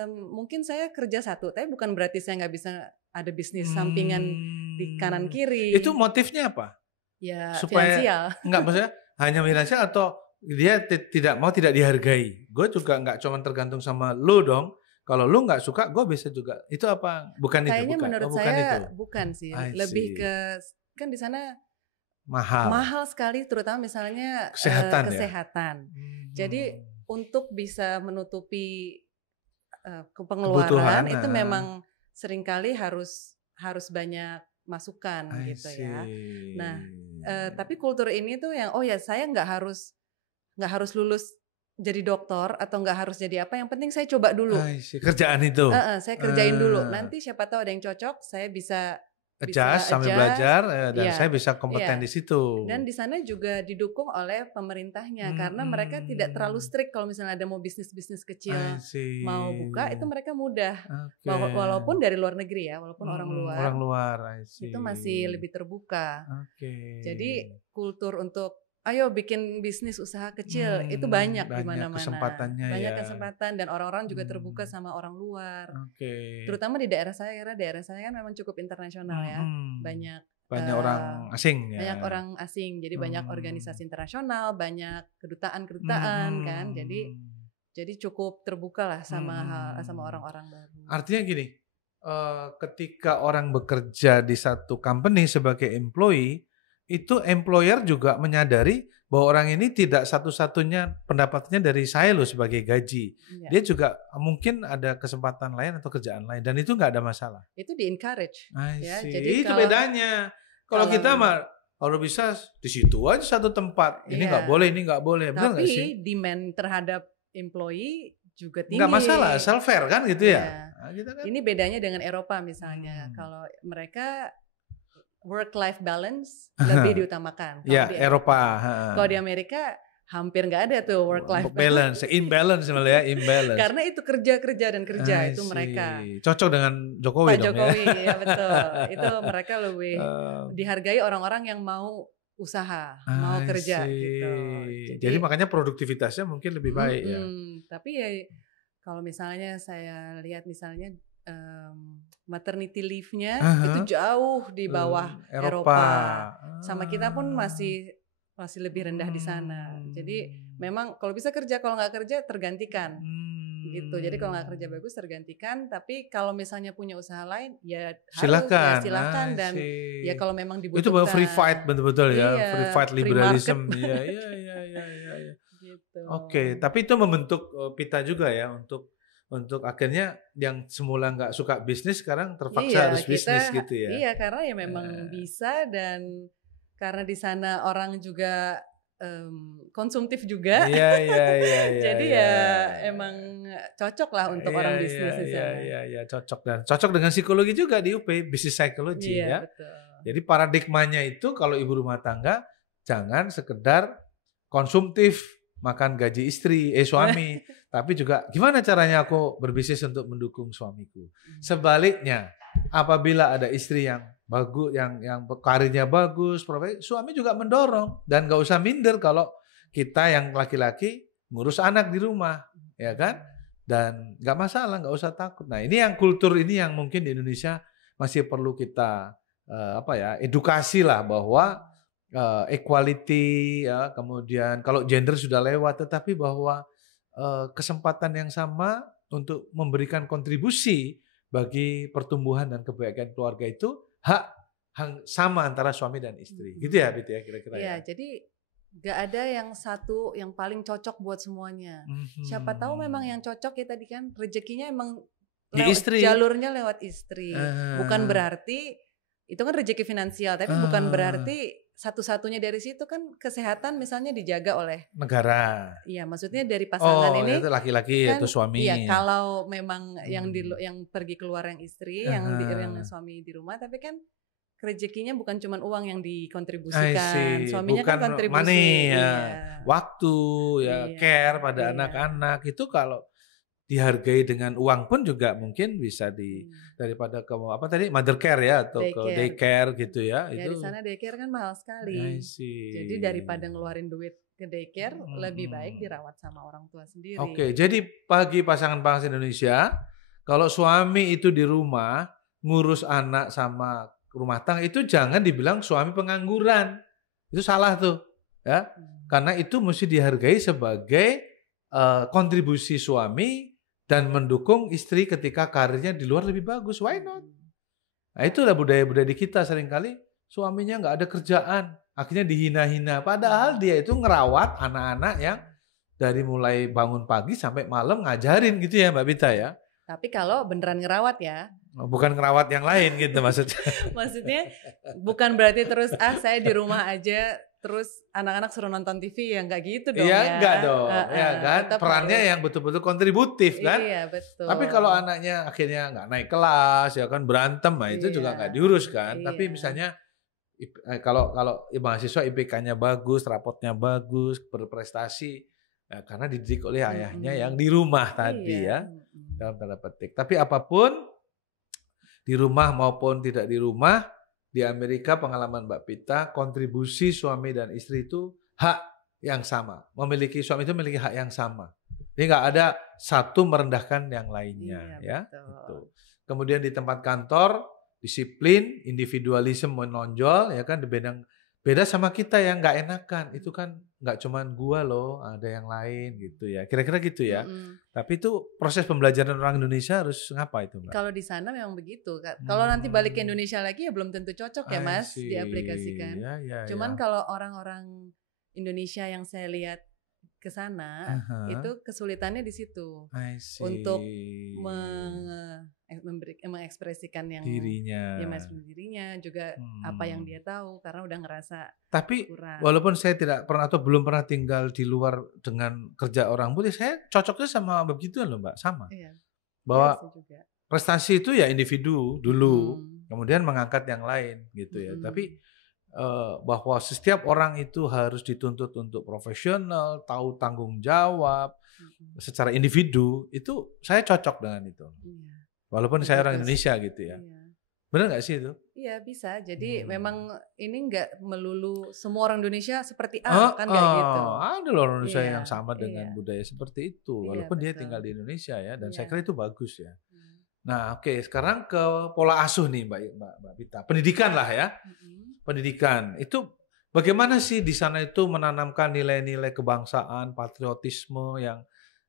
mungkin saya kerja satu, tapi bukan berarti saya nggak bisa ada bisnis sampingan di kanan kiri. Itu motifnya apa? Ya supaya finansial. Enggak maksudnya hanya finansial atau dia tidak dihargai. Gue juga nggak cuma tergantung sama lu dong. Kalau lu nggak suka, gue bisa juga. Itu apa? Bukan itu. Kayaknya menurut saya bukan sih. Lebih ke kan di sana mahal sekali, terutama misalnya kesehatan. Jadi untuk bisa menutupi pengeluaran itu memang seringkali harus banyak masukan gitu ya. Nah, tapi kultur ini tuh yang saya nggak harus lulus jadi dokter atau nggak harus jadi apa, yang penting saya coba dulu. Kerjaan itu. Saya kerjain dulu. Nanti siapa tahu ada yang cocok, saya bisa sambil belajar dan saya bisa kompeten di situ. Dan di sana juga didukung oleh pemerintahnya karena mereka tidak terlalu strict kalau misalnya ada mau bisnis kecil mau buka, itu mereka mudah. Walaupun dari luar negeri ya, walaupun orang luar itu masih lebih terbuka. Jadi kultur untuk ayo bikin bisnis usaha kecil itu banyak di mana-mana. Banyak kesempatan dan orang-orang juga terbuka sama orang luar. Terutama di daerah saya, karena daerah saya kan memang cukup internasional ya. Banyak orang asing ya. Banyak orang asing. Jadi banyak organisasi internasional, banyak kedutaan kan. Jadi cukup terbuka lah sama orang-orang baru. Artinya gini, ketika orang bekerja di satu company sebagai employee, itu employer juga menyadari bahwa orang ini tidak satu-satunya pendapatannya dari saya loh sebagai gaji. Dia juga mungkin ada kesempatan lain atau kerjaan lain, dan itu nggak ada masalah. Itu di-encourage. Ya, jadi itu bedanya. Kalau kita mah kalau bisa di situ aja satu tempat. Ini nggak boleh, ini nggak boleh. Benar nggak sih? Tapi demand terhadap employee juga tinggi. Nggak masalah, asal fair kan gitu ya. Nah, gitu kan. Ini bedanya dengan Eropa misalnya. Kalau mereka work-life balance lebih diutamakan. Ya, di Eropa. Kalau di Amerika hampir nggak ada tuh work-life balance. Imbalance malah ya, imbalance. Karena itu kerja dan kerja itu mereka. Cocok dengan Jokowi Pak Jokowi, ya betul. Itu mereka lebih dihargai orang-orang yang mau usaha, mau kerja gitu. Jadi makanya produktivitasnya mungkin lebih baik ya. Tapi ya kalau misalnya saya lihat misalnya maternity leave-nya itu jauh di bawah Eropa. Sama kita pun masih lebih rendah di sana. Jadi memang kalau bisa kerja, kalau nggak kerja tergantikan. Gitu. Jadi kalau nggak kerja bagus tergantikan, tapi kalau misalnya punya usaha lain ya silakan dan ya kalau memang dibutuhkan. Itu free fight betul-betul ya, free fight liberalism. Iya. Gitu. Oke, tapi itu membentuk Pita juga ya untuk akhirnya yang semula nggak suka bisnis sekarang terpaksa harus bisnis gitu ya. Iya, karena ya memang bisa dan karena di sana orang juga konsumtif juga. Iya. Jadi emang cocok lah untuk orang bisnis di sana. Iya, cocok dengan psikologi juga di UP, bisnis psikologi ya. Betul. Jadi paradigmanya itu kalau ibu rumah tangga jangan sekedar konsumtif makan gaji suami, tapi juga gimana caranya aku berbisnis untuk mendukung suamiku. Sebaliknya, apabila ada istri yang bagus, yang karirnya bagus, suami juga mendorong dan gak usah minder kalau kita yang laki-laki ngurus anak di rumah, ya kan? Dan gak masalah, gak usah takut. Nah, ini yang kultur ini yang mungkin di Indonesia masih perlu kita edukasi lah bahwa equality ya, kemudian kalau gender sudah lewat, tetapi bahwa kesempatan yang sama untuk memberikan kontribusi bagi pertumbuhan dan kebaikan keluarga itu hak sama antara suami dan istri. Gitu ya, Bit ya kira-kira ya. Jadi gak ada yang satu yang paling cocok buat semuanya. Siapa tahu memang yang cocok ya tadi kan rezekinya emang jalurnya lewat istri. Bukan berarti itu kan rezeki finansial, tapi bukan berarti satu-satunya dari situ kan kesehatan misalnya dijaga oleh negara. Iya, maksudnya dari pasangan ini itu laki-laki kan, atau suami. Iya, kalau memang yang pergi keluar yang istri, yang suami di rumah, tapi kan rezekinya bukan cuma uang yang dikontribusikan. Suaminya bukan kan kontribusi money, waktu, care pada anak-anak itu kalau dihargai dengan uang pun juga mungkin bisa daripada ke mother care ya atau ke daycare gitu ya. Itu di sana daycare kan mahal sekali. Jadi daripada ngeluarin duit ke daycare lebih baik dirawat sama orang tua sendiri. Oke, jadi bagi pasangan-pasangan Indonesia kalau suami itu di rumah ngurus anak sama rumah tangga itu jangan dibilang suami pengangguran. Itu salah tuh ya. Karena itu mesti dihargai sebagai kontribusi suami dan mendukung istri ketika karirnya di luar lebih bagus. Why not? Nah, itulah budaya-budaya di kita seringkali suaminya nggak ada kerjaan, akhirnya dihina-hina. Padahal dia itu ngerawat anak-anak yang dari mulai bangun pagi sampai malam ngajarin gitu ya Mbak Bita ya. Tapi kalau beneran ngerawat ya. Bukan ngerawat yang lain gitu maksudnya. Maksudnya bukan berarti terus saya di rumah aja terus anak-anak suruh nonton TV ya nggak gitu dong ya. Enggak dong. Ya kan perannya yang betul-betul kontributif kan. Iya betul. Tapi kalau anaknya akhirnya nggak naik kelas ya kan berantem itu juga nggak diurus kan. Tapi misalnya kalau mahasiswa IPK-nya bagus, rapotnya bagus, berprestasi karena dididik oleh ayahnya yang di rumah tadi ya. Dalam tanda petik. Tapi apapun di rumah maupun tidak di rumah, di Amerika pengalaman Mbak Pita, kontribusi suami dan istri itu hak yang sama. Memiliki suami itu memiliki hak yang sama. Jadi nggak ada satu merendahkan yang lainnya ya. Gitu. Kemudian di tempat kantor disiplin, individualisme menonjol ya kan, beda sama kita yang nggak enakan. Itu kan nggak cuman gua loh, ada yang lain gitu ya. Kira-kira gitu ya. Tapi itu proses pembelajaran orang Indonesia harus ngapa itu Mbak? Kalau di sana memang begitu. Kalau nanti balik ke Indonesia lagi ya belum tentu cocok ya Mas diaplikasikan. Cuman kalau orang-orang Indonesia yang saya lihat ke sana itu kesulitannya di situ untuk mengekspresikan yang dirinya juga apa yang dia tahu karena udah ngerasa kurang. Walaupun saya tidak pernah atau belum pernah tinggal di luar dengan kerja orang putih, saya cocoknya sama begituan loh Mbak, sama. Bahwa prestasi itu ya individu dulu, kemudian mengangkat yang lain gitu ya. Tapi bahwa setiap orang itu harus dituntut untuk profesional, tahu tanggung jawab secara individu, itu saya cocok dengan itu. Walaupun saya orang Indonesia gitu ya. Benar nggak sih itu? Iya bisa. Jadi memang ini nggak melulu semua orang Indonesia seperti A, kan nggak gitu. Ada loh orang Indonesia yang sama dengan budaya seperti itu, walaupun dia tinggal di Indonesia ya, dan saya kira itu bagus ya. Nah, oke, sekarang ke pola asuh nih Mbak Pita. Pendidikan lah ya. Pendidikan itu bagaimana sih di sana itu menanamkan nilai-nilai kebangsaan, patriotisme yang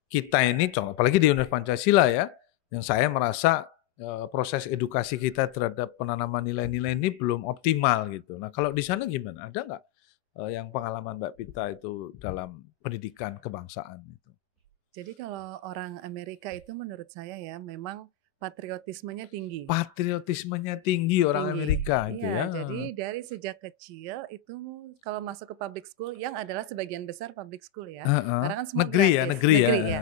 kita ini, apalagi di Universitas Pancasila ya, yang saya merasa proses edukasi kita terhadap penanaman nilai-nilai ini belum optimal gitu. Nah, kalau di sana gimana? Ada nggak yang pengalaman Mbak Pita itu dalam pendidikan kebangsaan itu? Jadi kalau orang Amerika itu menurut saya ya memang patriotismenya tinggi. Patriotismenya tinggi orang Amerika itu ya. Jadi dari sejak kecil itu kalau masuk ke public school yang adalah sebagian besar public school ya. Karena kan semua negeri gratis. Negeri ya.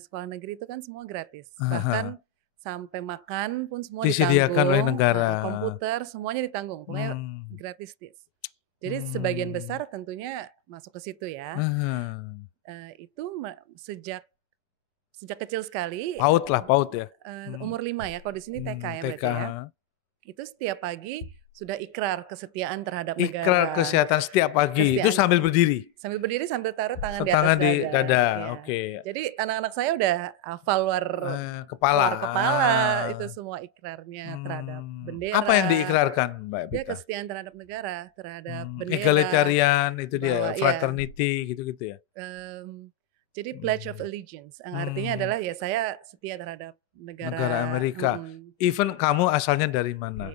Sekolah negeri itu kan semua gratis. Bahkan sampai makan pun semua disediakan oleh negara. Komputer semuanya ditanggung. Pokoknya gratis. Jadi sebagian besar tentunya masuk ke situ ya. Itu sejak kecil sekali. PAUD ya. Umur 5 ya. Kalau di sini TK ya berarti ya. Itu setiap pagi sudah ikrar kesetiaan terhadap negara. Ikrar kesetiaan setiap pagi. Itu sambil berdiri. Sambil berdiri sambil taruh tangan di atas dada. Ya. Oke. Jadi anak-anak saya udah hafal luar kepala itu semua ikrarnya terhadap bendera. Apa yang diikrarkan Mbak Pita? Ya kesetiaan terhadap negara, terhadap bendera. Egalitarian itu dia, fraternity gitu-gitu ya. Jadi Pledge of Allegiance, yang artinya adalah ya saya setia terhadap negara Amerika. Even kamu asalnya dari mana?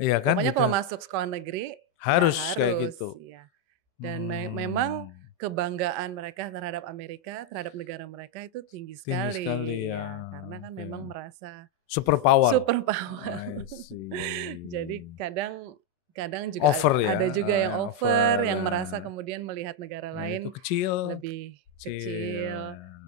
Iya kan? Pokoknya kalau masuk sekolah negeri harus kayak gitu. Ya. Dan memang kebanggaan mereka terhadap Amerika, terhadap negara mereka itu tinggi sekali. Ya. Karena kan memang merasa superpower. Jadi kadang juga ada juga yang over, yang merasa kemudian melihat negara lain itu lebih kecil.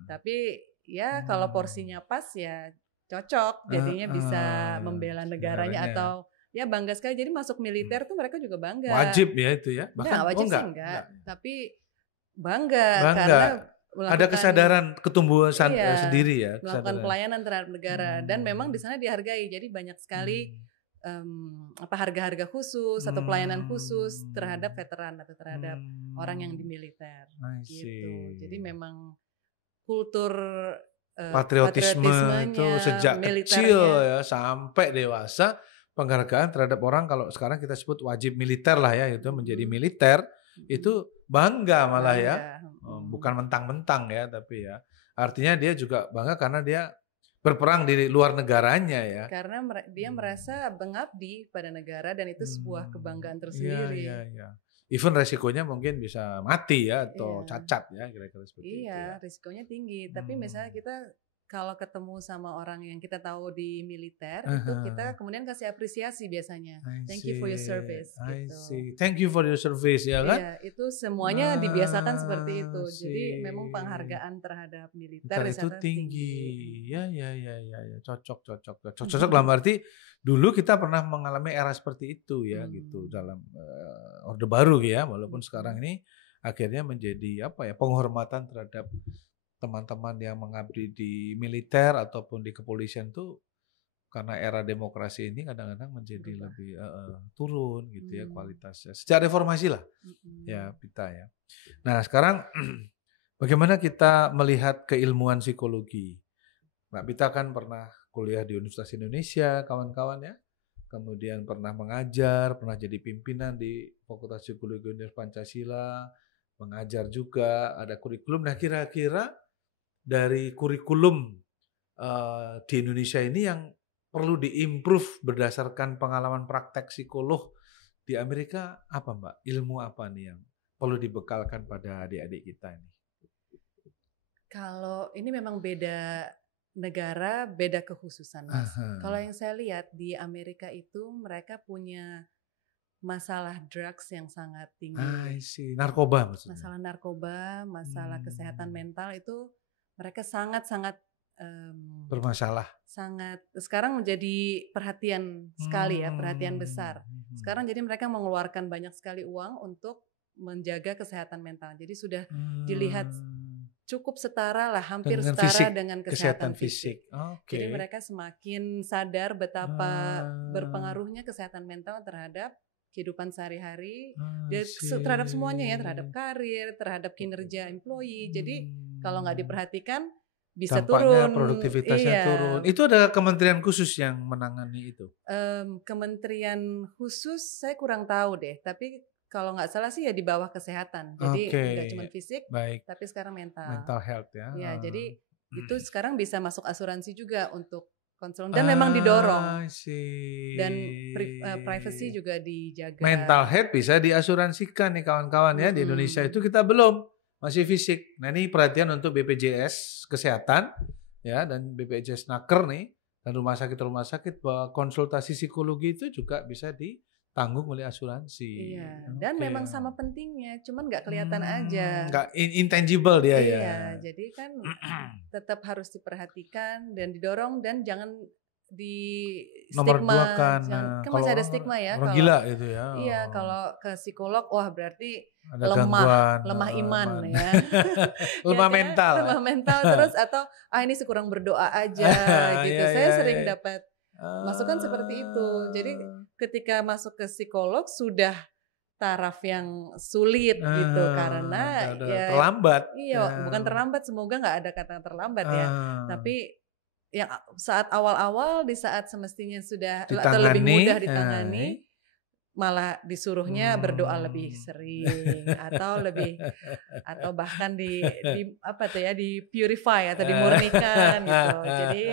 Tapi ya kalau porsinya pas ya cocok, jadinya bisa membela negaranya atau ya bangga sekali. Jadi masuk militer tuh mereka juga bangga. Wajib ya itu ya? Bahkan wajib sih enggak. Tapi bangga karena ada kesadaran ketumbuhan sendiri ya. Melakukan pelayanan terhadap negara dan memang di sana dihargai. Jadi banyak sekali harga-harga khusus atau pelayanan khusus terhadap veteran atau terhadap orang yang di militer gitu. Jadi memang kultur patriotisme itu sejak kecil ya sampai dewasa, penghargaan terhadap orang, kalau sekarang kita sebut wajib militer lah ya, itu menjadi militer itu bangga malah ya, bukan mentang-mentang ya, tapi ya artinya dia juga bangga karena dia berperang di luar negaranya ya. Karena dia merasa mengabdi pada negara dan itu sebuah kebanggaan tersendiri. Iya. Even resikonya mungkin bisa mati ya atau cacat ya, kira-kira seperti itu. Iya, risikonya tinggi. Tapi misalnya kita kalau ketemu sama orang yang kita tahu di militer, itu kita kemudian kasih apresiasi biasanya. Thank you for your service. Gitu. Thank you for your service ya kan? Iya, itu semuanya dibiasakan seperti itu. Jadi memang penghargaan terhadap militer itu tinggi. Ya. Cocok dalam arti dulu kita pernah mengalami era seperti itu ya gitu dalam Orde Baru ya, walaupun sekarang ini akhirnya menjadi penghormatan terhadap teman-teman yang mengabdi di militer ataupun di kepolisian tuh, karena era demokrasi ini kadang-kadang menjadi lebih turun gitu ya kualitasnya. Sejak reformasi lah ya Pita ya. Nah sekarang bagaimana kita melihat keilmuan psikologi? Mbak Pita kan pernah kuliah di Universitas Indonesia, kawan-kawan ya. Kemudian pernah mengajar, pernah jadi pimpinan di Fakultas Psikologi Universitas Pancasila, mengajar juga, ada kurikulum. Nah kira-kira dari kurikulum di Indonesia ini yang perlu diimprove berdasarkan pengalaman praktek psikolog di Amerika apa Mbak? Ilmu apa nih yang perlu dibekalkan pada adik-adik kita ini? Kalau ini memang beda negara, beda kekhususan Mas. Kalau yang saya lihat di Amerika itu mereka punya masalah drugs yang sangat tinggi. Narkoba maksudnya? Masalah narkoba, masalah kesehatan mental itu mereka sangat-sangat bermasalah. Sekarang menjadi perhatian sekali ya, perhatian besar. Sekarang jadi mereka mengeluarkan banyak sekali uang untuk menjaga kesehatan mental. Jadi sudah dilihat cukup setara lah, hampir setara dengan kesehatan fisik. Okay. Jadi mereka semakin sadar betapa berpengaruhnya kesehatan mental terhadap kehidupan sehari-hari, terhadap semuanya ya, terhadap karir, terhadap kinerja employee. Jadi kalau nggak diperhatikan bisa dampaknya turun, produktivitasnya turun. Itu ada kementerian khusus yang menangani itu? Kementerian khusus saya kurang tahu deh, tapi kalau nggak salah sih ya di bawah kesehatan. Jadi nggak cuma fisik, tapi sekarang mental. Mental health ya. Ya, jadi itu sekarang bisa masuk asuransi juga untuk konselor dan memang didorong. Dan privacy juga dijaga. Mental health bisa diasuransikan nih kawan-kawan ya, di Indonesia itu kita belum, masih fisik. Nah ini perhatian untuk BPJS Kesehatan ya, dan BPJS Naker nih, dan rumah sakit bahwa konsultasi psikologi itu juga bisa ditanggung oleh asuransi. Iya, dan memang sama pentingnya, cuman nggak kelihatan aja. Nggak intangible dia ya. Iya, jadi kan tetap harus diperhatikan dan didorong, dan jangan di stigma, kan masih ada stigma ya. Orang gila itu ya. Iya, kalau ke psikolog, wah berarti ada lemah iman ya. Lemah ya, mental. Lemah mental terus, atau ini kurang berdoa aja gitu. Saya sering dapat masukan seperti itu. Jadi ketika masuk ke psikolog sudah taraf yang sulit gitu, karena ya terlambat. Iya, bukan terlambat, semoga nggak ada kata terlambat ya. Tapi yang saat awal-awal, di saat semestinya sudah atau lebih mudah ditangani, malah disuruhnya berdoa lebih sering atau bahkan di purify atau dimurnikan gitu. Jadi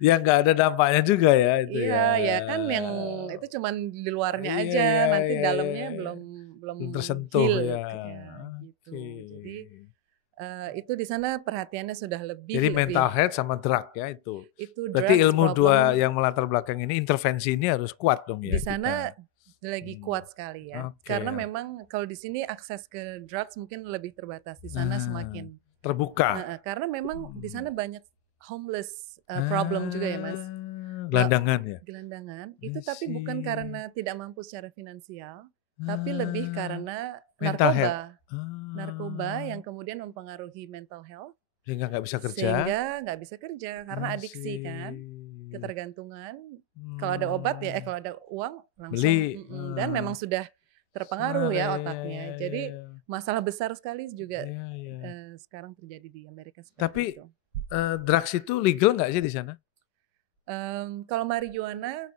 ya nggak ada dampaknya juga ya itu. Ya kan yang itu cuman di luarnya aja, nanti dalamnya belum tersentuh ya. Gitu. Jadi itu di sana perhatiannya sudah lebih. Jadi mental health sama drug ya itu. Berarti ilmu dua yang melatar belakang ini, intervensi ini harus kuat dong ya. Di sana lagi kuat sekali ya. Karena memang kalau di sini akses ke drugs mungkin lebih terbatas, di sana semakin terbuka. Karena memang di sana banyak homeless problem juga ya Mas. Gelandangan ya. Gelandangan itu tapi bukan karena tidak mampu secara finansial, tapi lebih karena narkoba yang kemudian mempengaruhi mental health, sehingga nggak bisa kerja karena adiksi kan, ketergantungan. Kalau ada obat ya, kalau ada uang langsung beli, dan memang sudah terpengaruh ya otaknya. Jadi masalah besar sekali juga sekarang terjadi di Amerika seperti tapi itu. Drugs itu legal nggak sih di sana? Kalau marijuana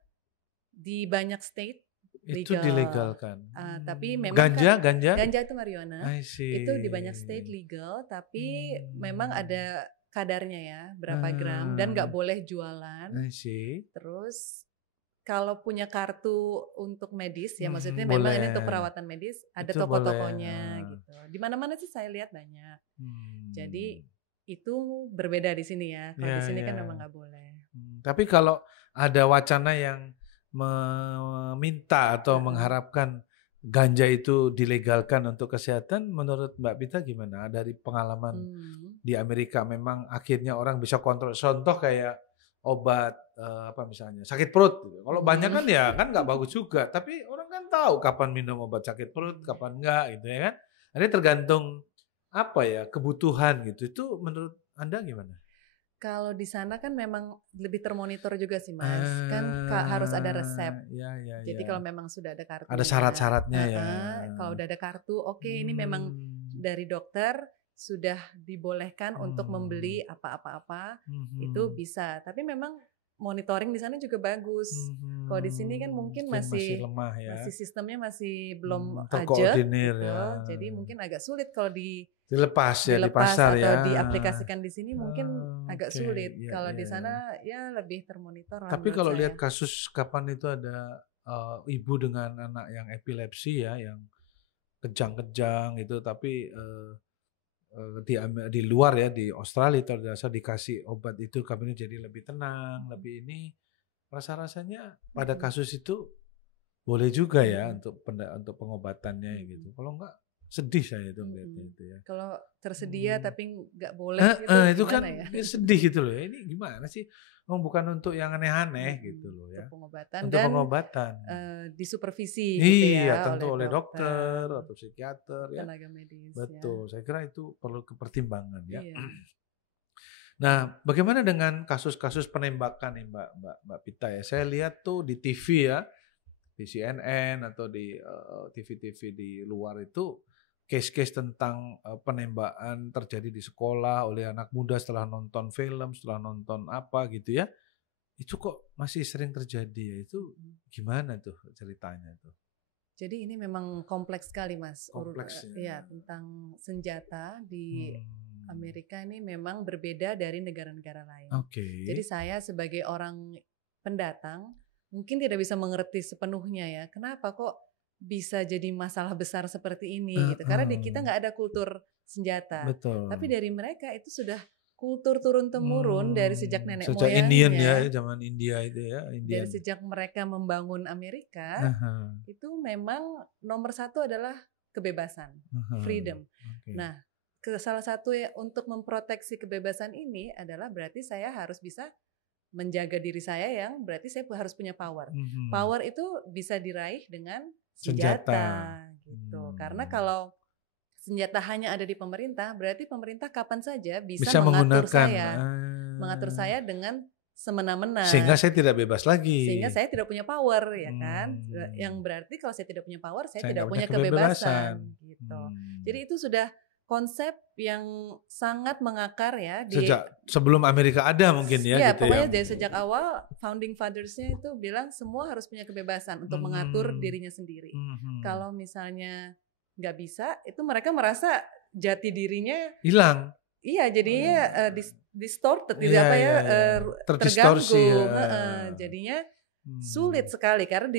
di banyak state itu dilegalkan. Tapi memang ganja itu marijuana. Itu di banyak state legal, tapi memang ada kadarnya ya, berapa gram, dan nggak boleh jualan. Terus kalau punya kartu untuk medis ya, maksudnya memang ini untuk perawatan medis, ada toko-tokonya gitu. Di mana-mana sih saya lihat banyak. Jadi itu berbeda di sini ya. Kalau di sini kan memang nggak boleh. Tapi kalau ada wacana yang meminta atau mengharapkan ganja itu dilegalkan untuk kesehatan, menurut Mbak Pita gimana? Dari pengalaman di Amerika, memang akhirnya orang bisa kontrol. Contoh kayak obat misalnya sakit perut. Kalau banyak kan ya kan nggak bagus juga. Tapi orang kan tahu kapan minum obat sakit perut, kapan enggak gitu ya kan. Ini tergantung kebutuhan gitu. Itu menurut Anda gimana? Kalau di sana kan memang lebih termonitor juga sih Mas, kan harus ada resep. Jadi kalau memang sudah ada kartu, ada syarat-syaratnya ya. Kalau udah ada kartu, ini memang dari dokter sudah dibolehkan untuk membeli apa-apa, itu bisa. Tapi memang monitoring di sana juga bagus. Kalau di sini kan mungkin masih lemah ya. Masih sistemnya masih belum terkoordinir gitu. Ya. Jadi mungkin agak sulit kalau dilepas di pasar atau ya. diaplikasikan di sini mungkin agak sulit. Kalau di sana ya lebih termonitor. Tapi kalau lihat kasus kapan itu ada ibu dengan anak yang epilepsi ya, yang kejang-kejang itu, tapi di luar ya, di Australia terbiasa dikasih obat itu, kami jadi lebih tenang, lebih ini, rasa-rasanya pada kasus itu boleh juga ya untuk pengobatannya gitu. Kalau enggak sedih saya itu melihatnya itu ya. Kalau tersedia tapi nggak boleh itu kan ya? sedih gitu loh. Ini gimana sih? Bukan untuk yang aneh-aneh gitu loh ya. Untuk pengobatan untuk pengobatan. Disupervisi gitu ya. Tentu oleh dokter atau psikiater ya. Tenaga medis. Betul. Ya. Saya kira itu perlu kepertimbangan ya. Iya. Nah, bagaimana dengan kasus-kasus penembakan nih Mbak Pita ya? Saya lihat tuh di TV ya, di CNN atau di TV-TV di luar itu case-case tentang penembakan terjadi di sekolah oleh anak muda setelah nonton film, setelah nonton apa gitu ya. Itu kok masih sering terjadi ya? Itu gimana tuh ceritanya tuh? Jadi ini memang kompleks sekali Mas. Kompleks ya. Tentang senjata di Amerika ini memang berbeda dari negara-negara lain. Jadi saya sebagai orang pendatang mungkin tidak bisa mengerti sepenuhnya ya. Kenapa kok bisa jadi masalah besar seperti ini gitu. Karena di kita nggak ada kultur senjata. Betul. Tapi dari mereka itu sudah kultur turun-temurun dari sejak nenek moyangnya. Sejak Indian ya, zaman India itu ya. Indian. Dari sejak mereka membangun Amerika, itu memang nomor satu adalah kebebasan, freedom. Nah, salah satu ya untuk memproteksi kebebasan ini adalah berarti saya harus bisa menjaga diri saya yang berarti saya harus punya power. Power itu bisa diraih dengan senjata gitu. Karena kalau senjata hanya ada di pemerintah, berarti pemerintah kapan saja bisa mengatur saya dengan semena-mena. Sehingga saya tidak bebas lagi. Sehingga saya tidak punya power, ya kan? Yang berarti kalau saya tidak punya power, saya tidak punya kebebasan. Gitu. Jadi itu sudah konsep yang sangat mengakar ya sejak sebelum Amerika ada mungkin ya. Iya, gitu pokoknya ya. dari sejak awal founding fathers-nya itu bilang semua harus punya kebebasan untuk mengatur dirinya sendiri. Kalau misalnya nggak bisa, itu mereka merasa jati dirinya hilang. Iya, jadinya distorted, terganggu. Jadinya sulit sekali karena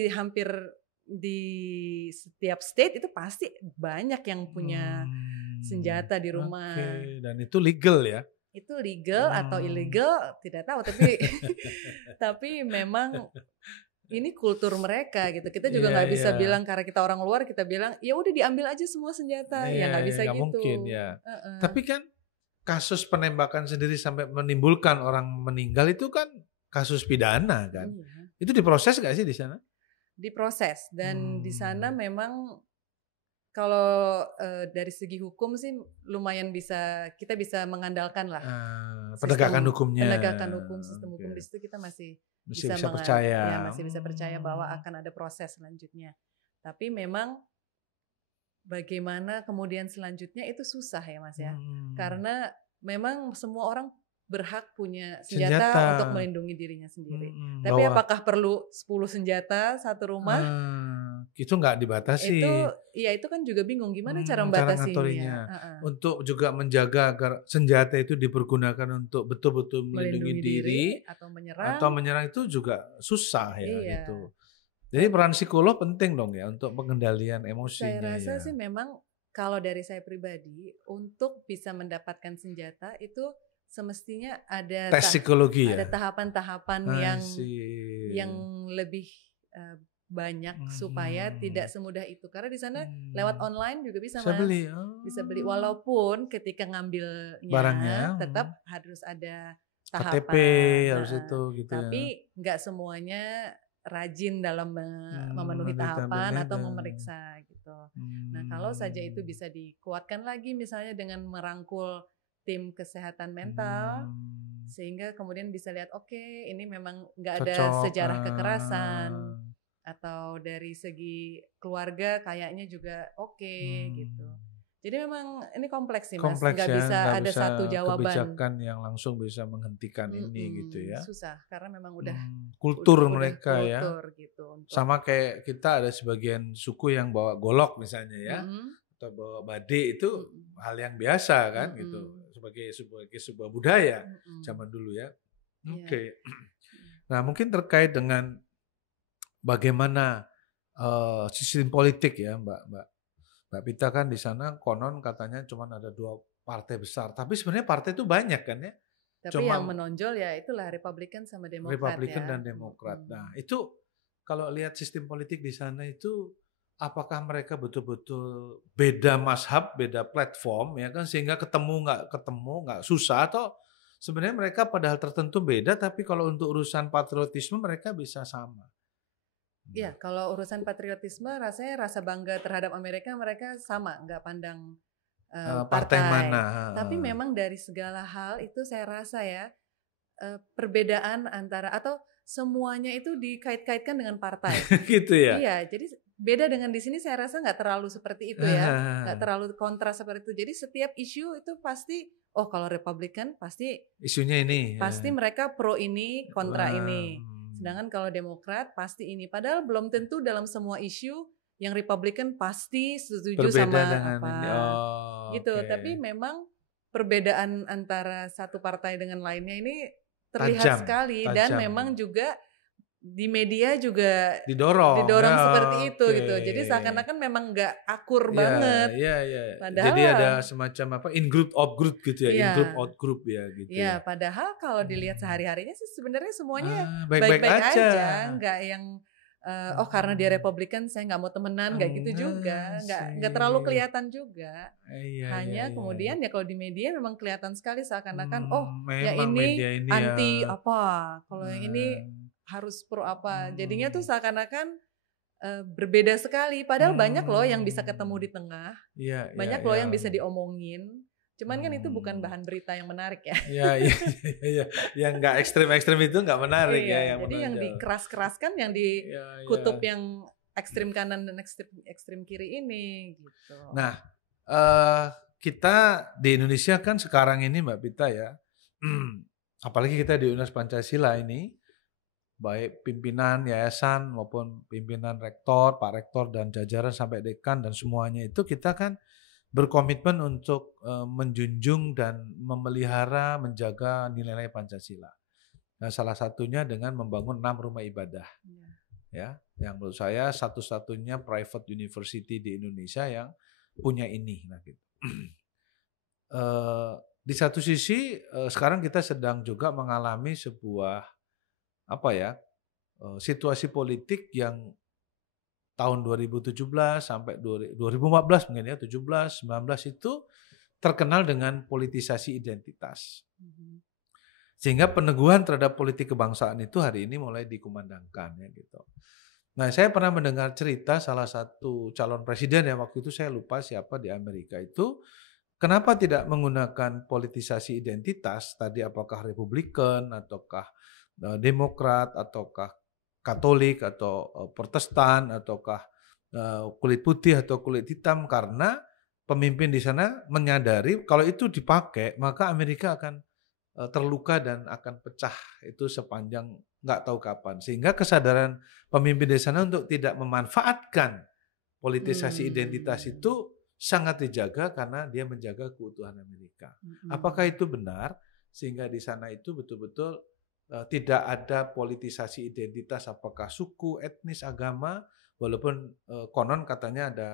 di setiap state itu pasti banyak yang punya senjata di rumah. Dan itu legal ya? Itu legal atau illegal tidak tahu, tapi memang ini kultur mereka gitu. Kita juga nggak bisa bilang karena kita orang luar kita bilang ya udah diambil aja semua senjata, ya nggak bisa gitu. Mungkin ya. Tapi kan kasus penembakan sendiri sampai menimbulkan orang meninggal itu kan kasus pidana kan. Itu diproses nggak sih di sana? Diproses dan di sana memang kalau dari segi hukum sih lumayan kita bisa mengandalkan lah penegakan hukumnya. Penegakan hukum, sistem hukum di situ kita masih bisa percaya. Ya, masih bisa percaya bahwa akan ada proses selanjutnya. Tapi memang bagaimana kemudian selanjutnya itu susah ya Mas ya. Karena memang semua orang berhak punya senjata untuk melindungi dirinya sendiri. Tapi apakah perlu 10 senjata satu rumah? Itu nggak dibatasi. Itu kan juga bingung gimana cara membatasinya. Untuk juga menjaga agar senjata itu dipergunakan untuk betul-betul melindungi diri atau menyerang itu juga susah ya gitu. Jadi peran psikolog penting dong ya untuk pengendalian emosinya. Saya rasa sih memang kalau dari saya pribadi untuk bisa mendapatkan senjata itu semestinya ada tes psikologi ada tahapan-tahapan yang lebih banyak supaya tidak semudah itu karena di sana lewat online juga bisa Mas bisa beli walaupun ketika ngambilnya barangnya tetap harus ada tahapan KTP harus itu gitu tapi nggak semuanya rajin dalam memenuhi tahapan atau memeriksa gitu. Nah kalau saja itu bisa dikuatkan lagi misalnya dengan merangkul tim kesehatan mental sehingga kemudian bisa lihat ini memang nggak ada sejarah kekerasan atau dari segi keluarga kayaknya juga gitu. Jadi memang ini kompleks sih Mas, nggak bisa ada satu jawaban. Kebijakan yang langsung bisa menghentikan ini gitu ya. Susah karena memang udah kultur mereka ya. Gitu, sama kayak kita ada sebagian suku yang bawa golok misalnya ya. Atau bawa badik itu hal yang biasa kan gitu sebagai sebuah budaya zaman dulu ya. Nah mungkin terkait dengan bagaimana sistem politik ya Mbak Pita kan di sana konon katanya cuma ada 2 partai besar tapi sebenarnya partai itu banyak kan ya. Tapi yang menonjol ya itulah Republikan sama Demokrat dan Demokrat. Nah itu kalau lihat sistem politik di sana itu apakah mereka betul-betul beda mazhab, beda platform, ya kan, sehingga ketemu nggak susah, atau sebenarnya mereka pada hal tertentu beda, tapi kalau untuk urusan patriotisme mereka bisa sama. Iya, kalau urusan patriotisme rasanya rasa bangga terhadap Amerika mereka sama, nggak pandang partai mana. Tapi memang dari segala hal itu saya rasa ya, perbedaan antara atau semuanya itu dikait-kaitkan dengan partai. Gitu ya? Iya, jadi beda dengan di sini saya rasa nggak terlalu seperti itu ya, nggak terlalu kontra seperti itu. Jadi setiap isu itu pasti, oh kalau Republikan pasti isunya ini, pasti mereka pro ini, kontra ini. Sedangkan kalau Demokrat pasti ini. Padahal belum tentu dalam semua isu yang Republikan pasti setuju sama apa gitu. Tapi memang perbedaan antara satu partai dengan lainnya ini terlihat sekali. Dan memang juga di media juga didorong seperti itu gitu. Jadi seakan-akan memang nggak akur banget. Padahal, jadi ada semacam apa, in group out group gitu ya, in group out group ya gitu. Iya, padahal kalau dilihat sehari-harinya sih sebenarnya semuanya baik-baik aja, nggak yang oh karena dia Republikan saya nggak mau temenan, nggak gitu juga, nggak terlalu kelihatan juga. Hanya kemudian ya kalau di media memang kelihatan sekali seakan-akan oh yang ini anti apa, kalau yang ini harus pro apa. Jadinya tuh seakan-akan berbeda sekali. Padahal banyak loh yang bisa ketemu di tengah, banyak loh yang bisa diomongin. Cuman kan itu bukan bahan berita yang menarik ya. Iya. Yang nggak ekstrim-ekstrim itu nggak menarik ya. Jadi yang dikeras-keraskan, yang di kutub yang ekstrim kanan dan ekstrim kiri ini gitu. Nah, kita di Indonesia kan sekarang ini Mbak Pita ya, apalagi kita di Unas Pancasila ini, baik pimpinan yayasan maupun pimpinan rektor, Pak Rektor dan jajaran sampai dekan dan semuanya itu kita kan berkomitmen untuk menjunjung dan memelihara, menjaga nilai-nilai Pancasila. Nah, salah satunya dengan membangun 6 rumah ibadah. Ya, yang menurut saya satu-satunya private university di Indonesia yang punya ini. Nah, gitu. Di satu sisi sekarang kita sedang juga mengalami sebuah situasi politik yang tahun 2017 sampai 2014 mungkin ya, 17, 19 itu terkenal dengan politisasi identitas. Sehingga peneguhan terhadap politik kebangsaan itu hari ini mulai dikumandangkan ya gitu. Nah, saya pernah mendengar cerita salah satu calon presiden ya, waktu itu saya lupa siapa di Amerika itu, kenapa tidak menggunakan politisasi identitas, tadi apakah Republikan ataukah Demokrat ataukah Katolik atau Protestan ataukah kulit putih atau kulit hitam, karena pemimpin di sana menyadari kalau itu dipakai maka Amerika akan terluka dan akan pecah itu sepanjang nggak tahu kapan, sehingga kesadaran pemimpin di sana untuk tidak memanfaatkan politisasi identitas itu sangat dijaga karena dia menjaga keutuhan Amerika. Apakah itu benar sehingga di sana itu betul-betul tidak ada politisasi identitas apakah suku, etnis, agama, walaupun konon katanya ada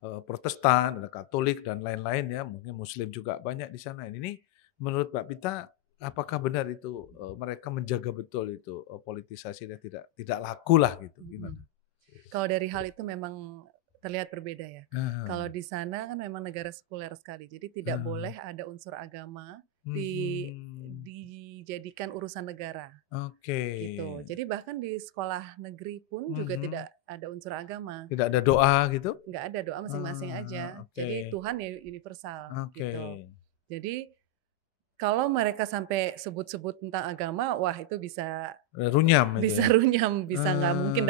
Protestan, ada Katolik dan lain-lain ya, mungkin Muslim juga banyak di sana. Ini menurut Mbak Pita apakah benar itu mereka menjaga betul itu politisasi dan tidak laku lah gitu, gimana? Kalau dari hal itu memang terlihat berbeda ya. Kalau di sana kan memang negara sekuler sekali, jadi tidak boleh ada unsur agama dijadikan urusan negara. Gitu. Jadi bahkan di sekolah negeri pun juga tidak ada unsur agama. Tidak ada doa gitu? Nggak ada, doa masing-masing aja. Jadi Tuhan ya universal. Gitu. Jadi kalau mereka sampai sebut-sebut tentang agama, wah itu bisa runyam. Bisa runyam, bisa nggak mungkin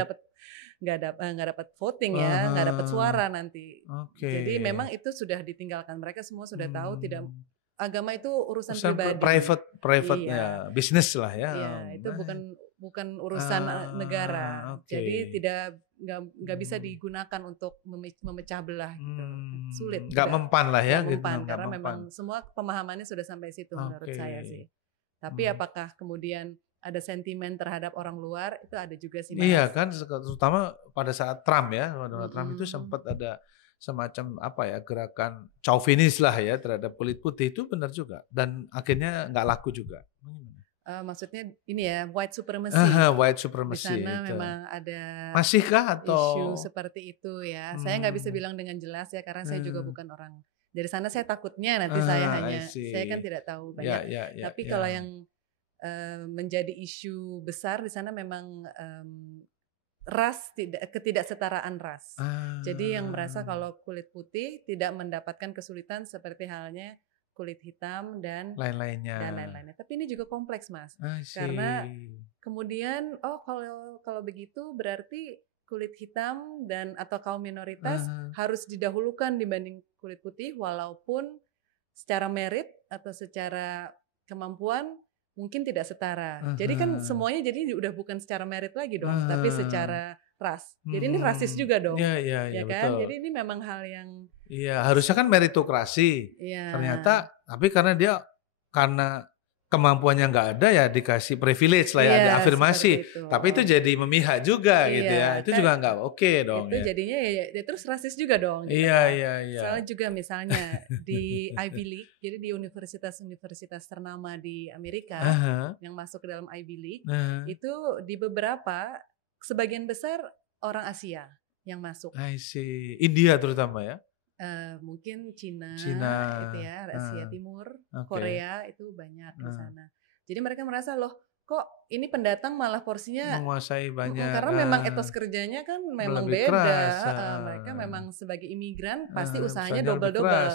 nggak dapat voting ya, nggak dapat suara nanti. Jadi memang itu sudah ditinggalkan. Mereka semua sudah tahu tidak, agama itu urusan pribadi. Private ya, bisnis lah ya. Iya, itu bukan urusan negara. Jadi nggak bisa digunakan untuk memecah belah gitu. Sulit. Nggak mempan lah ya. Mempan, karena memang semua pemahamannya sudah sampai situ menurut saya sih. Tapi apakah kemudian ada sentimen terhadap orang luar, itu ada juga sih. Iya kan, terutama pada saat Trump ya, Donald Trump itu sempat ada semacam gerakan chauvinis lah ya terhadap kulit putih, itu benar juga dan akhirnya nggak laku juga. Maksudnya ini ya, white supremacy. White supremacy. Di sana itu. memang ada masihkah atau isu seperti itu ya. Saya nggak bisa bilang dengan jelas ya karena saya juga bukan orang dari sana. Saya takutnya nanti saya kan tidak tahu banyak. Tapi kalau yang menjadi isu besar di sana memang ketidaksetaraan ras. Jadi yang merasa kalau kulit putih tidak mendapatkan kesulitan seperti halnya kulit hitam dan lain-lainnya. Tapi ini juga kompleks, Mas. Karena kemudian kalau begitu berarti kulit hitam dan atau kaum minoritas harus didahulukan dibanding kulit putih, walaupun secara merit atau secara kemampuan mungkin tidak setara. Jadi kan semuanya jadi udah bukan secara merit lagi dong, tapi secara ras. Jadi ini rasis juga dong. Ya kan? Betul. Jadi ini memang hal yang harusnya kan meritokrasi. Ternyata tapi karena kemampuannya nggak ada ya dikasih privilege lah ya, ada afirmasi. Tapi itu jadi memihak juga gitu ya. Itu juga nggak oke dong. Itu jadinya ya terus rasis juga dong. Gitu soalnya juga misalnya di Ivy League, jadi di universitas-universitas ternama di Amerika yang masuk ke dalam Ivy League, itu di beberapa sebagian besar orang Asia yang masuk. I see. India terutama ya. Mungkin Cina itu ya, Asia Timur, Korea itu banyak di sana. Jadi mereka merasa loh, kok ini pendatang malah porsinya menguasai banyak. Karena memang etos kerjanya kan memang beda. Mereka memang sebagai imigran pasti usahanya double-double.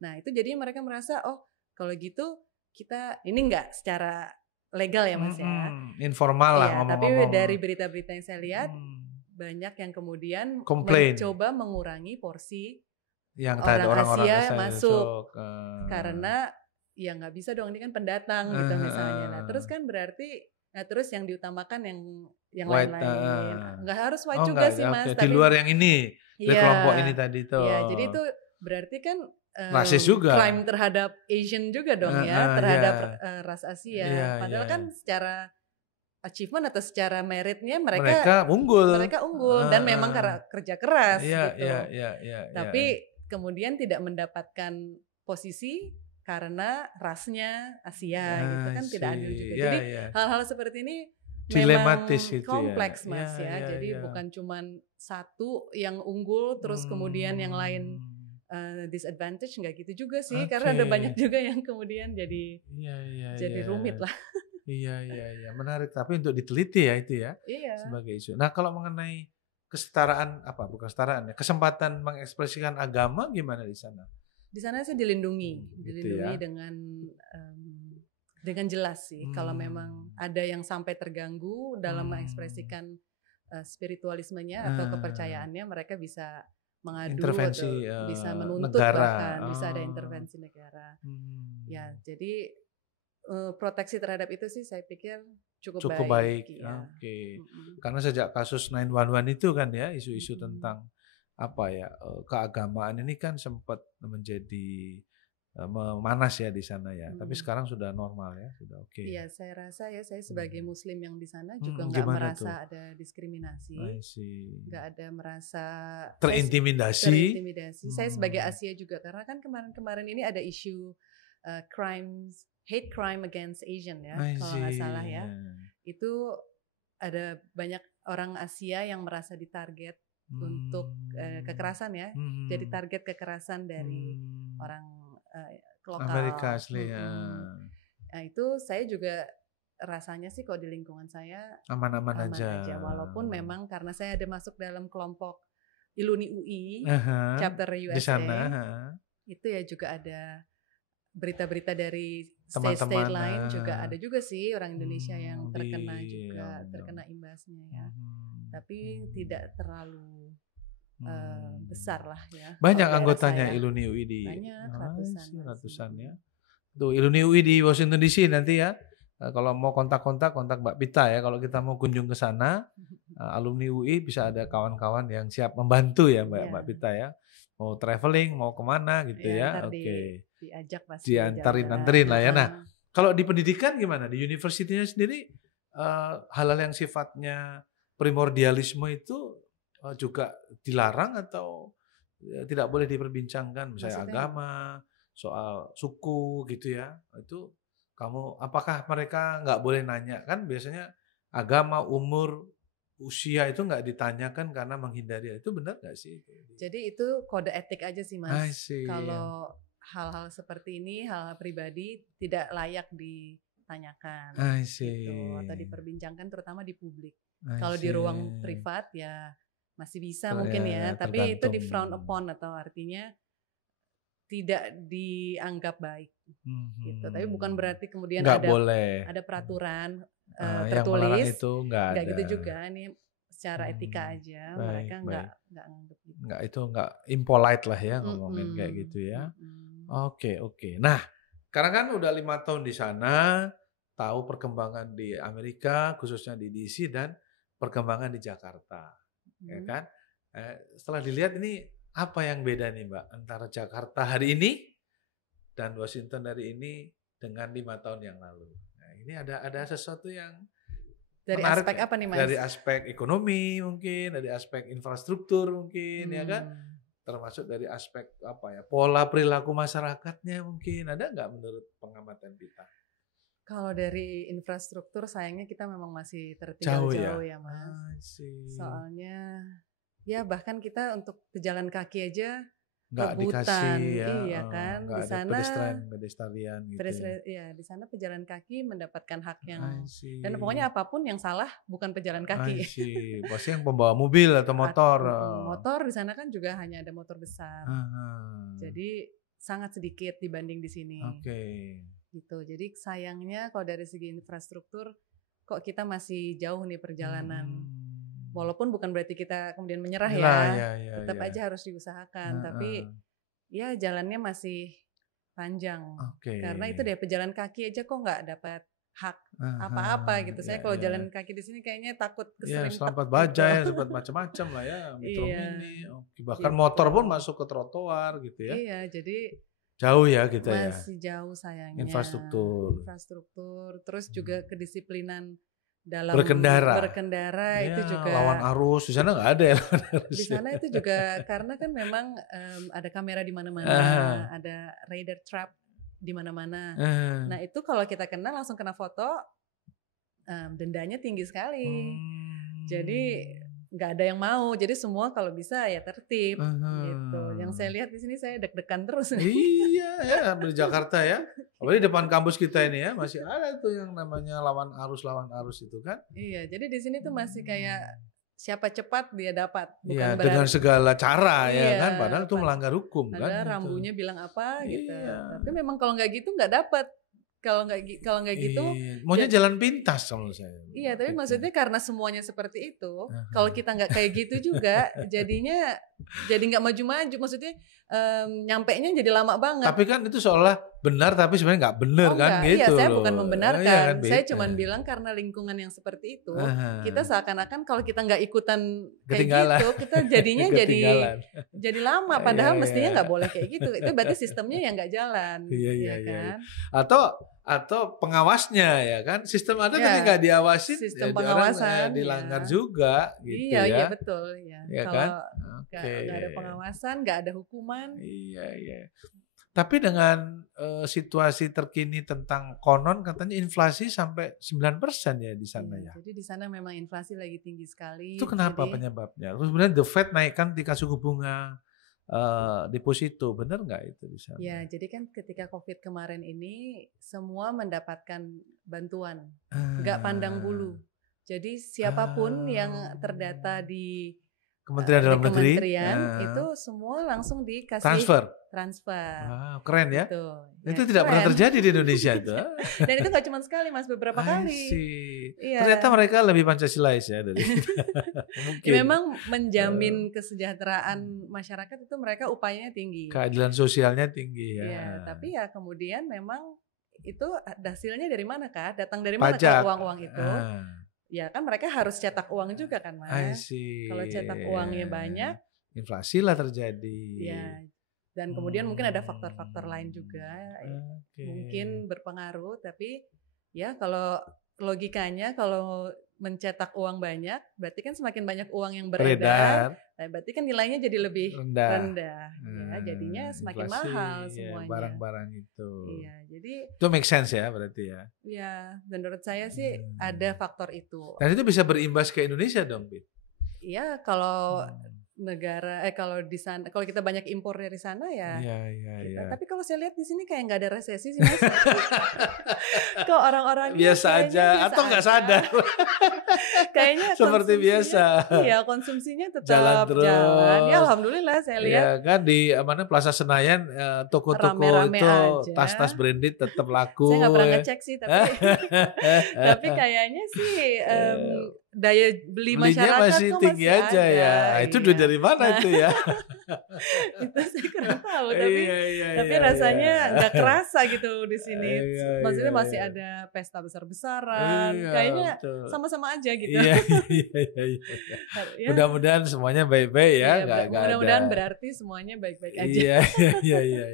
Nah itu jadinya mereka merasa kalau gitu kita ini enggak secara legal ya Mas ya. Informal lah ngomong-ngomong. Tapi dari berita-berita yang saya lihat banyak yang kemudian mencoba mengurangi porsi yang orang Asia masuk karena ya nggak bisa dong, ini kan pendatang gitu misalnya. Nah terus kan berarti terus yang diutamakan yang lain-lain. Nggak harus white juga sih Mas. Tapi di luar yang ini dari kelompok ini tadi tuh. Jadi itu berarti kan rasis juga. Crime terhadap Asian juga dong terhadap ras Asia. Padahal kan secara achievement atau secara meritnya mereka unggul dan memang karena kerja keras gitu. Tapi kemudian tidak mendapatkan posisi karena rasnya Asia gitu kan tidak adil juga. Jadi hal-hal seperti ini dilematis memang kompleks Mas Jadi bukan cuman satu yang unggul terus kemudian yang lain disadvantage, nggak gitu juga sih. Karena ada banyak juga yang kemudian jadi rumit lah. Iya, menarik. Tapi untuk diteliti ya itu ya, sebagai isu. Nah kalau mengenai kesetaraan bukan kesetaraan ya, kesempatan mengekspresikan agama gimana di sana? Di sana sih dilindungi dengan jelas sih. Kalau memang ada yang sampai terganggu dalam mengekspresikan spiritualismenya atau kepercayaannya, mereka bisa mengadu intervensi, atau bisa menuntut negara. Bahkan bisa ada intervensi negara. Ya jadi proteksi terhadap itu sih saya pikir cukup baik. Oke. Karena sejak kasus 911 itu kan ya, isu-isu tentang keagamaan ini kan sempat menjadi memanas ya di sana ya. Tapi sekarang sudah normal ya, sudah oke. Iya, saya rasa ya, saya sebagai Muslim yang di sana juga nggak merasa ada diskriminasi, nggak ada merasa terintimidasi. Saya sebagai Asia juga, karena kan kemarin ini ada isu hate crime against Asian ya, kalau nggak salah ya. Itu ada banyak orang Asia yang merasa ditarget untuk kekerasan ya, jadi target kekerasan dari orang lokal. Amerika asli Nah itu saya juga rasanya sih kalau di lingkungan saya aman-aman aja. Walaupun memang karena saya ada masuk dalam kelompok Iluni UI, chapter USA, di sana, itu ya juga ada berita-berita dari state lain juga ada juga sih orang Indonesia yang terkena imbasnya ya. Tapi tidak terlalu besar lah ya. Banyak anggotanya Iluni UI di ratusan ya. Tuh Iluni UI di Washington DC nanti ya. Kalau mau kontak Mbak Pita ya. Kalau kita mau kunjung ke sana, alumni UI bisa ada kawan-kawan yang siap membantu ya Mbak Pita ya. Mau traveling, mau kemana gitu ya. Oke. Diajak pasti. Diantarin lah ya. Nah, kalau di pendidikan gimana? Di universitinya sendiri hal-hal yang sifatnya primordialisme itu juga dilarang atau tidak boleh diperbincangkan, misalnya agama, soal suku gitu ya. Itu kamu apakah mereka nggak boleh nanya? Kan biasanya agama, umur, usia itu nggak ditanyakan karena menghindari. Itu benar nggak sih? Jadi itu kode etik aja sih, I Mas. see. Kalau hal-hal seperti ini, hal-hal pribadi tidak layak ditanyakan I see. gitu, atau diperbincangkan terutama di publik. Kalau di ruang privat ya masih bisa mungkin ya, tapi itu di frown upon atau artinya tidak dianggap baik gitu. Tapi bukan berarti kemudian ada peraturan tertulis itu nggak gitu juga. Ini secara etika aja, mereka nggak nganggap gitu. Nggak impolite lah ya ngomongin kayak gitu ya. Oke. Nah, karena kan udah 5 tahun di sana, tahu perkembangan di Amerika, khususnya di DC dan perkembangan di Jakarta, ya kan? Setelah dilihat ini apa yang beda nih Mbak antara Jakarta hari ini dan Washington hari ini dengan 5 tahun yang lalu? Nah, ini ada sesuatu yang dari menarik, aspek apa nih Mas? Dari aspek ekonomi mungkin, dari aspek infrastruktur mungkin, ya kan? Termasuk dari aspek apa ya, pola perilaku masyarakatnya mungkin. Ada nggak menurut pengamatan kita? Kalau dari infrastruktur sayangnya kita memang masih tertinggal jauh ya Mas. Soalnya ya bahkan kita untuk pejalan kaki aja nggak dikasih ya, iya kan, di sana pedestrian gitu. Ya, di sana pejalan kaki mendapatkan hak yang dan pokoknya apapun yang salah bukan pejalan kaki. Pasti yang pembawa mobil atau motor. Motor di sana kan juga hanya ada motor besar. Jadi sangat sedikit dibanding di sini. Gitu. Jadi sayangnya kalau dari segi infrastruktur kok kita masih jauh nih perjalanan. Walaupun bukan berarti kita kemudian menyerah tetap aja harus diusahakan. Tapi ya jalannya masih panjang. Karena itu deh pejalan kaki aja kok nggak dapat hak apa-apa gitu. Saya kalau jalan kaki di sini kayaknya takut keseringan. Selampat bajai, sempat macam-macam lah ya. Metro mini, bahkan motor pun masuk ke trotoar gitu ya. Iya, jadi jauh ya kita ya. Masih jauh sayangnya. Infrastruktur. Terus juga kedisiplinan dalam berkendara itu juga lawan arus. Di sana nggak ada ya. Di sana itu juga karena kan memang ada kamera di mana-mana, ada radar trap di mana-mana. Nah itu kalau kita kena langsung kena foto, dendanya tinggi sekali. Jadi nggak ada yang mau. Jadi semua kalau bisa ya tertib gitu. Yang saya lihat di sini saya deg-degan terus. Iya ya, di Jakarta ya. Apalagi depan kampus kita ini ya, masih ada tuh yang namanya lawan arus itu kan. Iya, jadi di sini tuh masih kayak siapa cepat dia dapat. Iya, dengan segala cara ya kan, padahal itu melanggar hukum kan. Ada rambunya bilang apa gitu. Tapi memang kalau nggak gitu nggak dapat. Kalau nggak gitu, maunya jalan pintas kalau saya. Iya, tapi maksudnya karena semuanya seperti itu, kalau kita nggak kayak gitu juga, jadinya jadi nggak maju-maju. Maksudnya nyampenya jadi lama banget. Tapi kan itu seolah benar, tapi sebenarnya nggak benar kan gitu. Iya, saya bukan membenarkan. Kan, saya cuma bilang karena lingkungan yang seperti itu, kita seakan-akan kalau kita nggak ikutan kayak gitu, kita jadinya jadi lama. Padahal mestinya nggak boleh kayak gitu. Itu berarti sistemnya yang nggak jalan. Iya kan. Atau pengawasnya ya kan, sistem ada tapi nggak diawasin, sistem pengawasan dilanggar juga gitu ya. Iya betul ya. Kalau nggak ada pengawasan, nggak ada hukuman. Iya. Tapi dengan situasi terkini tentang konon katanya inflasi sampai 9% ya di sana ya. Jadi di sana memang inflasi lagi tinggi sekali. Itu kenapa penyebabnya? Terus kemudian The Fed naikkan tingkat suku bunga deposito, benar nggak itu di sana? Ya, jadi kan ketika COVID kemarin ini semua mendapatkan bantuan, nggak pandang bulu. Jadi siapapun yang terdata di Kementerian Dalam Negeri itu semua langsung dikasih transfer. Wow, keren ya. Gitu. Itu tidak pernah terjadi di Indonesia itu. Dan itu nggak cuma sekali Mas, beberapa kali. Iya. Ternyata mereka lebih Pancasilais ya dari mungkin. Ya, memang menjamin kesejahteraan masyarakat itu mereka upayanya tinggi. Keadilan sosialnya tinggi ya. Iya, tapi ya kemudian memang itu hasilnya dari mana kah? Datang dari mana kah uang-uang itu? Ya kan mereka harus cetak uang juga kan Mas. Kalau cetak uangnya banyak, inflasi lah terjadi. Ya. Dan kemudian mungkin ada faktor-faktor lain juga mungkin berpengaruh. Tapi ya kalau logikanya kalau mencetak uang banyak, berarti kan semakin banyak uang yang beredar, Nah, berarti kan nilainya jadi lebih rendah ya, jadinya semakin inflasi, mahal semuanya. Barang-barang itu. Iya, jadi itu make sense ya berarti ya. Iya, menurut saya sih ada faktor itu. Dan itu bisa berimbas ke Indonesia dong, Bit? Iya, kalau kalau di sana, kalau kita banyak impor dari sana ya. Iya. Tapi kalau saya lihat di sini kayak nggak ada resesi sih, Mas. Kok orang-orang biasa aja atau nggak sadar? Kayaknya seperti biasa. Iya, konsumsinya tetap jalan. Ya alhamdulillah saya lihat. Ya kan di Plaza Senayan toko-toko itu tas-tas branded tetap laku. Saya nggak pernah ngecek sih, tapi kayaknya sih daya beli masyarakat masih tinggi aja ada. Ya. Itu duit dari mana itu ya? Itu saya kurang tahu, tapi rasanya nggak kerasa gitu di sini. Maksudnya masih ada pesta besar-besaran, kayaknya sama-sama aja gitu. Iya. Mudah-mudahan semuanya baik-baik ya. Mudah-mudahan berarti semuanya baik-baik aja. Iya.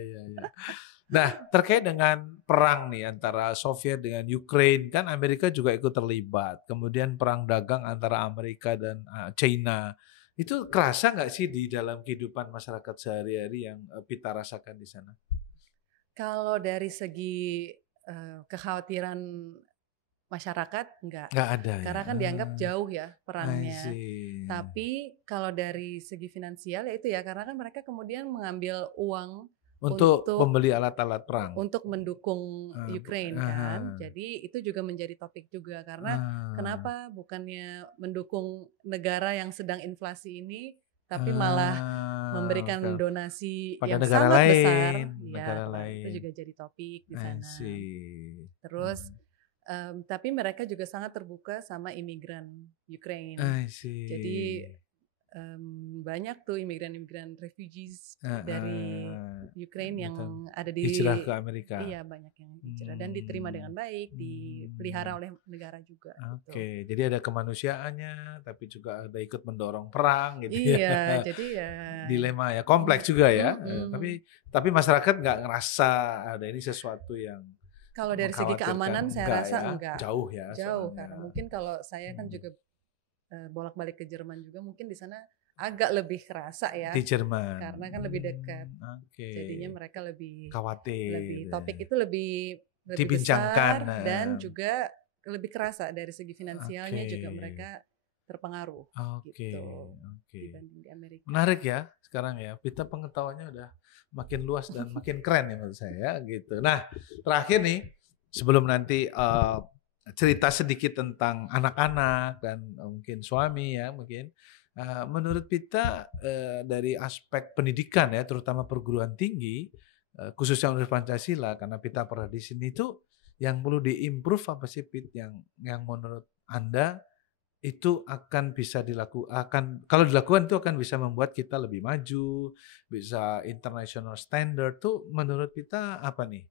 Nah, terkait dengan perang nih antara Soviet dengan Ukraine, kan Amerika juga ikut terlibat. Kemudian perang dagang antara Amerika dan China. Itu kerasa nggak sih di dalam kehidupan masyarakat sehari-hari yang Pita rasakan di sana? Kalau dari segi kekhawatiran masyarakat nggak ada ya? Karena kan dianggap jauh ya perangnya. Tapi kalau dari segi finansial ya itu ya, karena kan mereka kemudian mengambil uang untuk membeli alat-alat perang, untuk mendukung Ukraine kan. Jadi itu juga menjadi topik juga, karena kenapa bukannya mendukung negara yang sedang inflasi ini, tapi malah memberikan donasi pada yang negara sangat lain, besar. Negara lain. Itu juga jadi topik di sana. Terus tapi mereka juga sangat terbuka sama imigran Ukraine. Jadi banyak tuh imigran refugees dari Ukraine yang ada di hijrah ke Amerika. Iya, banyak yang hijrah dan diterima dengan baik, dipelihara oleh negara juga. Oke, jadi ada kemanusiaannya, tapi juga ada ikut mendorong perang gitu. Iya, jadi ya dilema ya, kompleks juga ya. Tapi masyarakat nggak ngerasa ada ini sesuatu yang kalau dari segi keamanan saya rasa enggak. Jauh ya. Jauh, karena mungkin kalau saya kan juga bolak-balik ke Jerman juga, mungkin di sana agak lebih kerasa ya. Di Jerman. Karena kan lebih dekat. Jadinya mereka lebih khawatir. Topik itu lebih dibincangkan besar dan juga lebih kerasa dari segi finansialnya juga mereka terpengaruh. Gitu. Dibanding di Amerika. Menarik ya sekarang ya. Kita pengetahuannya udah makin luas dan makin keren ya menurut saya gitu. Nah, terakhir nih sebelum nanti cerita sedikit tentang anak-anak dan mungkin suami ya mungkin. Menurut Pita dari aspek pendidikan ya, terutama perguruan tinggi, khususnya Universitas Pancasila, karena Pita pernah di sini itu yang perlu diimprove apa sih Pit yang menurut Anda itu akan bisa dilakukan, kalau dilakukan itu akan bisa membuat kita lebih maju, bisa international standard tuh menurut Pita apa nih?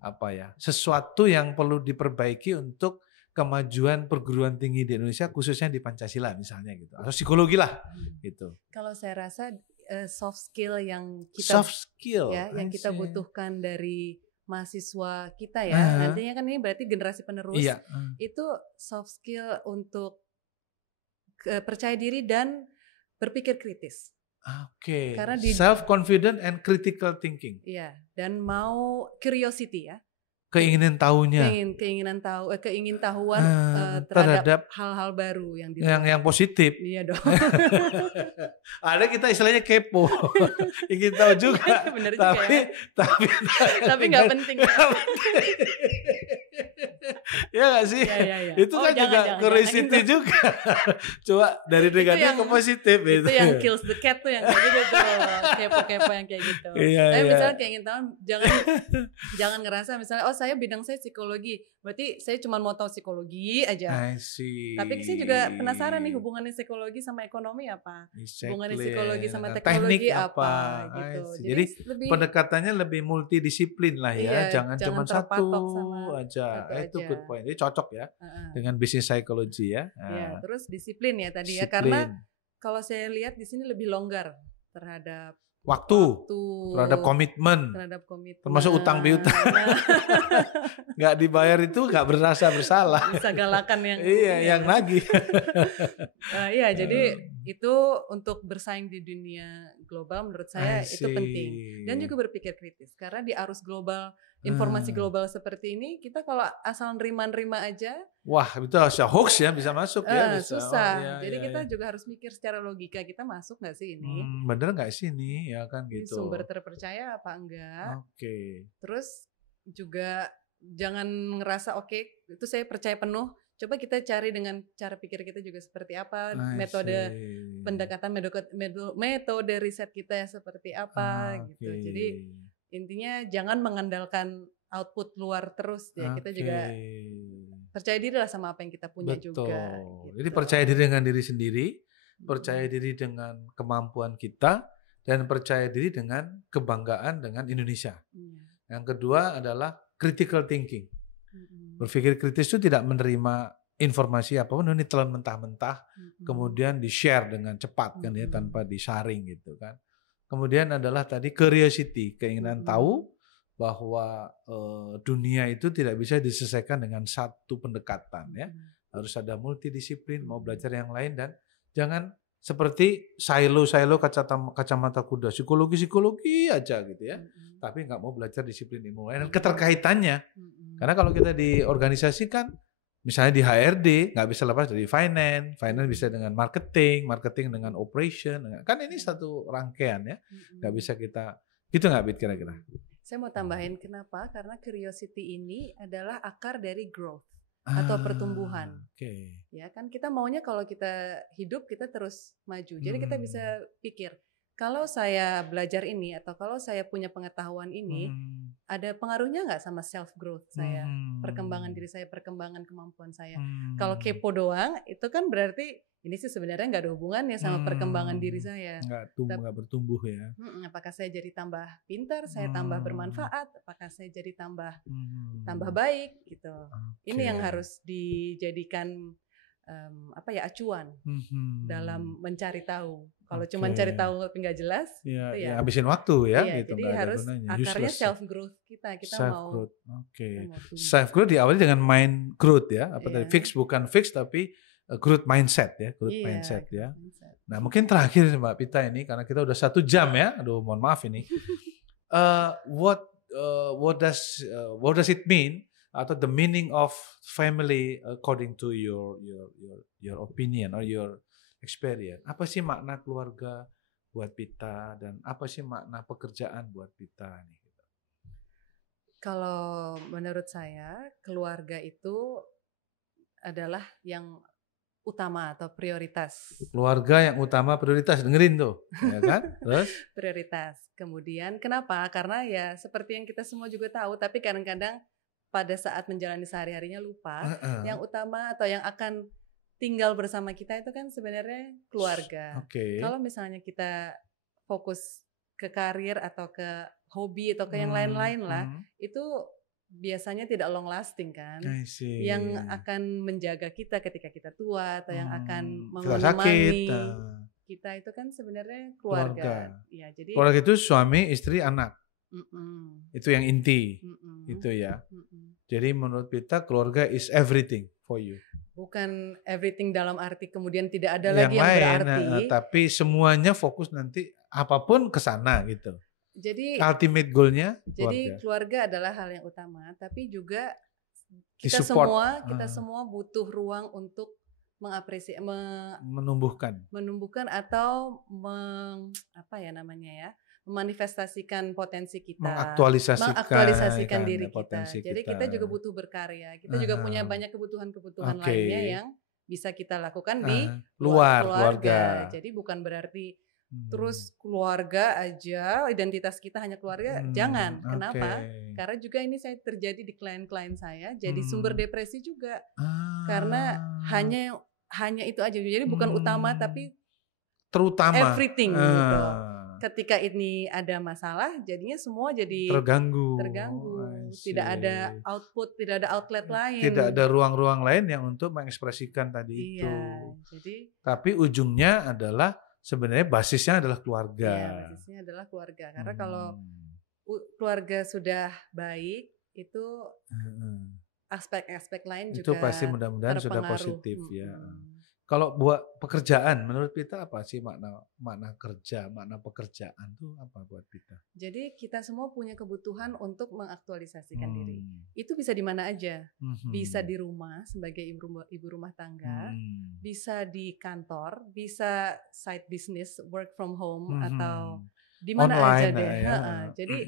Apa ya? Sesuatu yang perlu diperbaiki untuk kemajuan perguruan tinggi di Indonesia khususnya di Pancasila misalnya gitu, atau psikologi lah gitu. Kalau saya rasa soft skill yang kita yang kita butuhkan dari mahasiswa kita ya, nantinya kan ini berarti generasi penerus. Itu soft skill untuk percaya diri dan berpikir kritis. Karena self confident and critical thinking. Iya, dan mau curiosity ya. Keinginan tahunya. Keingintahuan terhadap hal-hal baru yang positif. Iya dong. Ada kita istilahnya kepo. Ingin tahu juga. Bener tapi juga ya. tapi nggak penting. Ya nggak sih? Ya. Itu kan juga curiosity juga. Coba dari negatif ke positif. Itu yang kills the cat tuh yang kayak gitu tuh. Kepo-kepo yang kayak gitu. Tapi misalnya keingintahuan jangan ngerasa misalnya saya bidang saya psikologi, berarti saya cuma mau tahu psikologi aja. Tapi saya juga penasaran nih hubungannya psikologi sama ekonomi apa, hubungannya psikologi sama teknologi apa gitu. Jadi pendekatannya lebih multidisiplin lah ya, jangan cuma satu aja. Itu good point. Jadi cocok ya dengan bisnis psikologi ya. Terus disiplin ya tadi ya, karena kalau saya lihat di sini lebih longgar terhadap waktu, terhadap komitmen, termasuk utang piutang. Nggak dibayar itu nggak berasa bersalah. Bisa galakan yang yang nagih. Iya, jadi Itu untuk bersaing di dunia global menurut saya itu penting. Dan juga berpikir kritis. Karena di arus global, informasi global seperti ini, kita kalau asal nerima-nerima aja. Wah, itu bisa hoax ya, bisa masuk ya. Bisa. Susah. Jadi kita juga harus mikir secara logika, kita masuk gak sih ini? Bener gak sih ini? Ya kan gitu. Ini sumber terpercaya apa enggak? Terus juga jangan ngerasa oke, itu saya percaya penuh. Coba kita cari dengan cara pikir kita juga seperti apa, metode pendekatan, metode riset kita ya seperti apa gitu. Jadi intinya jangan mengandalkan output luar terus ya. Kita juga percaya diri lah sama apa yang kita punya. Betul. Juga. Gitu. Jadi percaya diri dengan diri sendiri, percaya diri dengan kemampuan kita, dan percaya diri dengan kebanggaan dengan Indonesia. Yang kedua adalah critical thinking. Berpikir kritis itu tidak menerima informasi apapun ini telan mentah-mentah, kemudian di-share dengan cepat kan ya, tanpa disaring gitu kan. Kemudian adalah tadi curiosity, keinginan tahu bahwa dunia itu tidak bisa diselesaikan dengan satu pendekatan ya. Harus ada multidisiplin, mau belajar yang lain, dan jangan seperti silo kacamata kuda, psikologi aja gitu ya. Tapi nggak mau belajar disiplin ilmu lain dan keterkaitannya. Karena kalau kita di organisasi kan, misalnya di HRD nggak bisa lepas dari finance bisa dengan marketing dengan operation, kan ini satu rangkaian ya, nggak bisa kita gitu nggak Bit kira-kira? Saya mau tambahin kenapa? Karena curiosity ini adalah akar dari growth atau pertumbuhan. Ya kan kita maunya kalau kita hidup kita terus maju. Jadi kita bisa pikir, kalau saya belajar ini atau kalau saya punya pengetahuan ini, ada pengaruhnya nggak sama self growth saya, perkembangan diri saya, perkembangan kemampuan saya. Kalau kepo doang, itu kan berarti ini sih sebenarnya nggak ada hubungannya sama perkembangan diri saya. Nggak bertumbuh ya. Apakah saya jadi tambah pintar, saya tambah bermanfaat, apakah saya jadi tambah baik gitu. Ini yang harus dijadikan acuan dalam mencari tahu. Kalau cuma cari tahu tapi nggak jelas, ya habisin waktu ya. Gitu, jadi harus akarnya self growth kita self growth. Self growth diawali dengan mind growth ya. Tadi fix bukan fix tapi growth mindset ya, mindset ya. Nah mungkin terakhir Mbak Pita ini karena kita udah 1 jam ya. Aduh mohon maaf ini. What does it mean? Atau the meaning of family according to your opinion or your experience. Apa sih makna keluarga buat Pita dan apa sih makna pekerjaan buat Pita nih? Kalau menurut saya keluarga itu adalah yang utama atau prioritas. Keluarga yang utama prioritas, dengerin tuh, ya kan? Terus prioritas. Kemudian kenapa? Karena ya seperti yang kita semua juga tahu, tapi kadang-kadang pada saat menjalani sehari-harinya lupa, yang utama atau yang akan tinggal bersama kita itu kan sebenarnya keluarga. Kalau misalnya kita fokus ke karir atau ke hobi atau ke yang lain-lain lah, itu biasanya tidak long lasting kan. Yang akan menjaga kita ketika kita tua atau yang akan menemani kita itu kan sebenarnya keluarga. Ya, jadi keluarga itu suami, istri, anak. Itu yang inti, itu ya. Jadi menurut Pita keluarga is everything for you. Bukan everything dalam arti kemudian tidak ada lagi yang berarti. Tapi semuanya fokus nanti apapun ke sana gitu. Jadi ultimate goalnya. Jadi keluarga adalah hal yang utama, tapi juga kita semua butuh ruang untuk mengapresiasi, menumbuhkan atau memanifestasikan potensi kita, mengaktualisasikan diri kita. Jadi kita juga butuh berkarya. Kita juga punya banyak kebutuhan lainnya yang bisa kita lakukan di luar keluarga. Jadi bukan berarti terus keluarga aja, identitas kita hanya keluarga. Jangan. Kenapa? Karena juga ini saya terjadi di klien-klien saya, jadi sumber depresi juga. Karena hanya itu aja. Jadi bukan utama tapi terutama everything gitu. Ketika ini ada masalah, jadinya semua jadi terganggu. Tidak ada output, tidak ada outlet lain. Tidak ada ruang-ruang lain yang untuk mengekspresikan tadi itu. Tapi ujungnya adalah sebenarnya basisnya adalah keluarga. Iya, basisnya adalah keluarga. Karena kalau keluarga sudah baik, itu aspek-aspek lain juga itu pasti mudah-mudahan sudah positif ya. Kalau buat pekerjaan, menurut Pita apa sih makna kerja, makna pekerjaan tuh apa buat Pita? Jadi kita semua punya kebutuhan untuk mengaktualisasikan diri. Itu bisa di mana aja. Bisa di rumah sebagai ibu rumah tangga, bisa di kantor, bisa side business, work from home, atau di mana aja deh. Ya. Jadi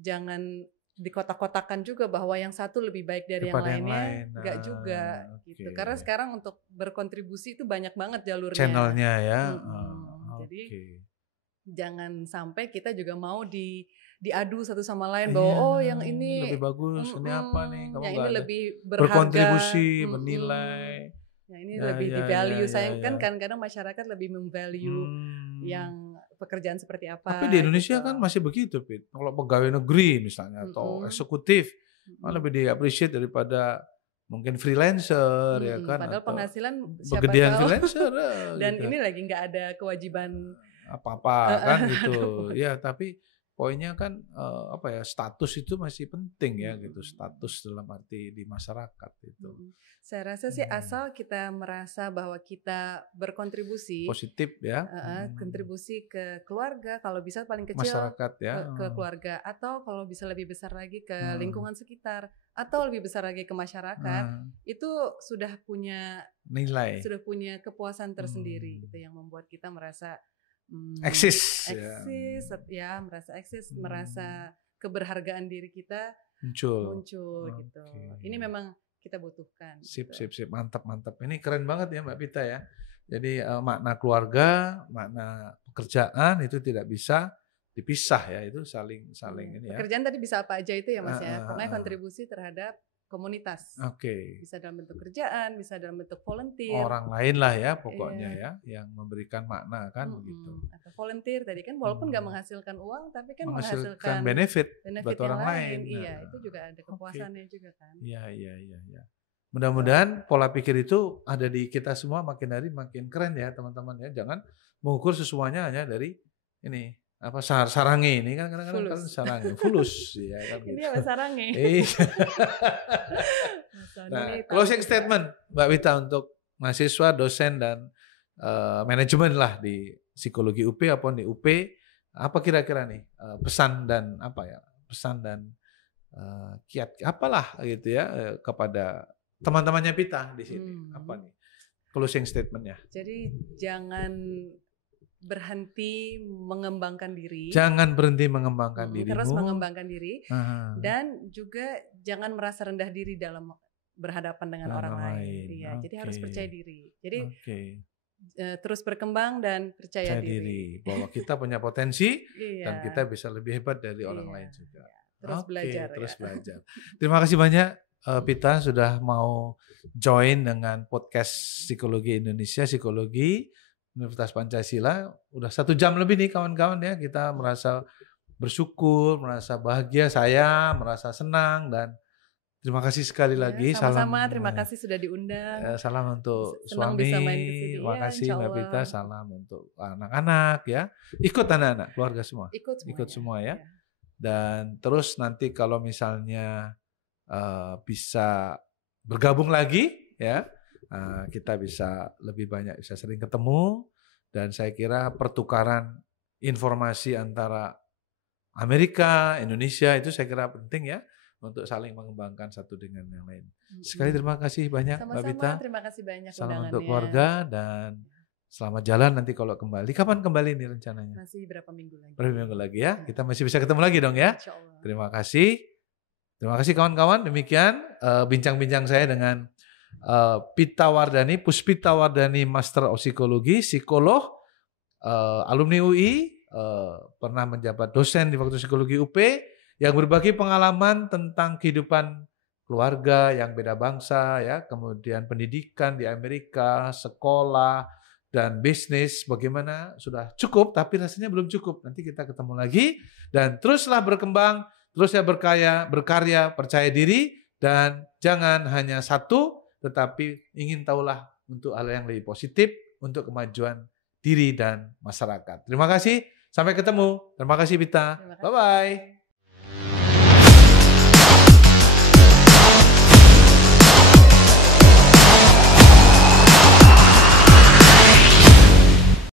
jangan dikotak-kotakan juga bahwa yang satu lebih baik dari yang lainnya, enggak juga gitu. Karena sekarang untuk berkontribusi itu banyak banget jalurnya. Channelnya ya. Jadi jangan sampai kita juga mau diadu satu sama lain bahwa yang ini lebih bagus, ini apa nih? Kamu yang ini lebih berkontribusi, menilai. Yang ini lebih di value. Saya kan kadang-kadang masyarakat lebih memvalue yang pekerjaan seperti apa. Tapi di Indonesia kan masih begitu, Pit. Kalau pegawai negeri misalnya atau eksekutif lebih di-appreciate daripada mungkin freelancer ya kan. Padahal penghasilan siapa begedean tahu. Freelancer. Dan gitu. Ini lagi nggak ada kewajiban apa-apa kan gitu. Ya tapi poinnya kan status itu masih penting ya gitu. Status dalam arti di masyarakat itu. Saya rasa sih asal kita merasa bahwa kita berkontribusi positif ya, kontribusi ke keluarga, kalau bisa paling kecil masyarakat ya, ke keluarga, atau kalau bisa lebih besar lagi ke lingkungan sekitar, atau lebih besar lagi ke masyarakat, itu sudah punya nilai, sudah punya kepuasan tersendiri gitu yang membuat kita merasa eksis ya, merasa eksis, merasa keberhargaan diri kita muncul gitu. Ini memang kita butuhkan. Sip, mantap. Ini keren banget ya Mbak Pita ya. Jadi makna keluarga, makna pekerjaan itu tidak bisa dipisah ya, itu saling ini ya. Pekerjaan tadi bisa apa aja itu ya Mas ya. Pokoknya kontribusi terhadap komunitas. Bisa dalam bentuk kerjaan, bisa dalam bentuk volunteer. Orang lain lah ya pokoknya ya, yang memberikan makna kan begitu. Atau volunteer tadi kan walaupun nggak menghasilkan uang, tapi kan menghasilkan benefit buat orang lain. Iya, itu juga ada kepuasannya juga kan. Iya. Mudah-mudahan pola pikir itu ada di kita semua, makin hari makin keren ya teman-teman ya. Jangan mengukur sesuanya hanya dari ini sarangi ini kan kadang-kadang sarangi fulus ya kan gitu. Ini apa sarangi? Nah, closing statement Mbak Pita untuk mahasiswa, dosen dan manajemen lah di psikologi UP ataupun di UP, apa kira-kira nih pesan dan kiat apalah gitu ya kepada teman-temannya Pita di sini, apa nih closing statementnya? Jadi jangan berhenti mengembangkan diri. Jangan berhenti mengembangkan dirimu. Terus mengembangkan diri. Dan juga jangan merasa rendah diri dalam berhadapan dengan orang lain. Iya, jadi harus percaya diri. Jadi terus berkembang dan percaya diri. Bahwa kita punya potensi dan kita bisa lebih hebat dari orang lain juga. Terus belajar. Belajar. Terima kasih banyak Pita sudah mau join dengan podcast Psikologi Indonesia, Psikologi Universitas Pancasila. Udah 1 jam lebih nih kawan-kawan ya. Kita merasa bersyukur, merasa bahagia, saya merasa senang dan terima kasih sekali lagi. Sama-sama, terima kasih sudah diundang. Salam untuk suami, terima kasih Mbak Pita. Salam untuk anak-anak ya. Ikut anak-anak, keluarga semua. Ikut semua ya. Dan terus nanti kalau misalnya bisa bergabung lagi ya. Kita bisa lebih banyak, bisa sering ketemu, dan saya kira pertukaran informasi antara Amerika, Indonesia itu saya kira penting ya untuk saling mengembangkan satu dengan yang lain. Sekali terima kasih banyak Mbak Pita. Terima kasih banyak undangannya. Salam untuk keluarga dan selamat jalan nanti kalau kembali. Kapan kembali nih rencananya? Masih berapa minggu lagi. Berapa minggu lagi ya? Kita masih bisa ketemu lagi dong ya? Terima kasih. Terima kasih kawan-kawan. Demikian bincang-bincang saya dengan Pita Wardhani, Puspita Wardhani, Master of Psikologi, psikolog, alumni UI, pernah menjabat dosen di Fakultas Psikologi UP, yang berbagi pengalaman tentang kehidupan keluarga yang beda bangsa, ya, kemudian pendidikan di Amerika, sekolah, dan bisnis, bagaimana sudah cukup, tapi rasanya belum cukup. Nanti kita ketemu lagi, dan teruslah berkembang, teruslah berkarya, percaya diri, dan jangan hanya satu, tetapi ingin tahulah untuk hal yang lebih positif untuk kemajuan diri dan masyarakat. Terima kasih, sampai ketemu. Terima kasih Pita. Bye-bye.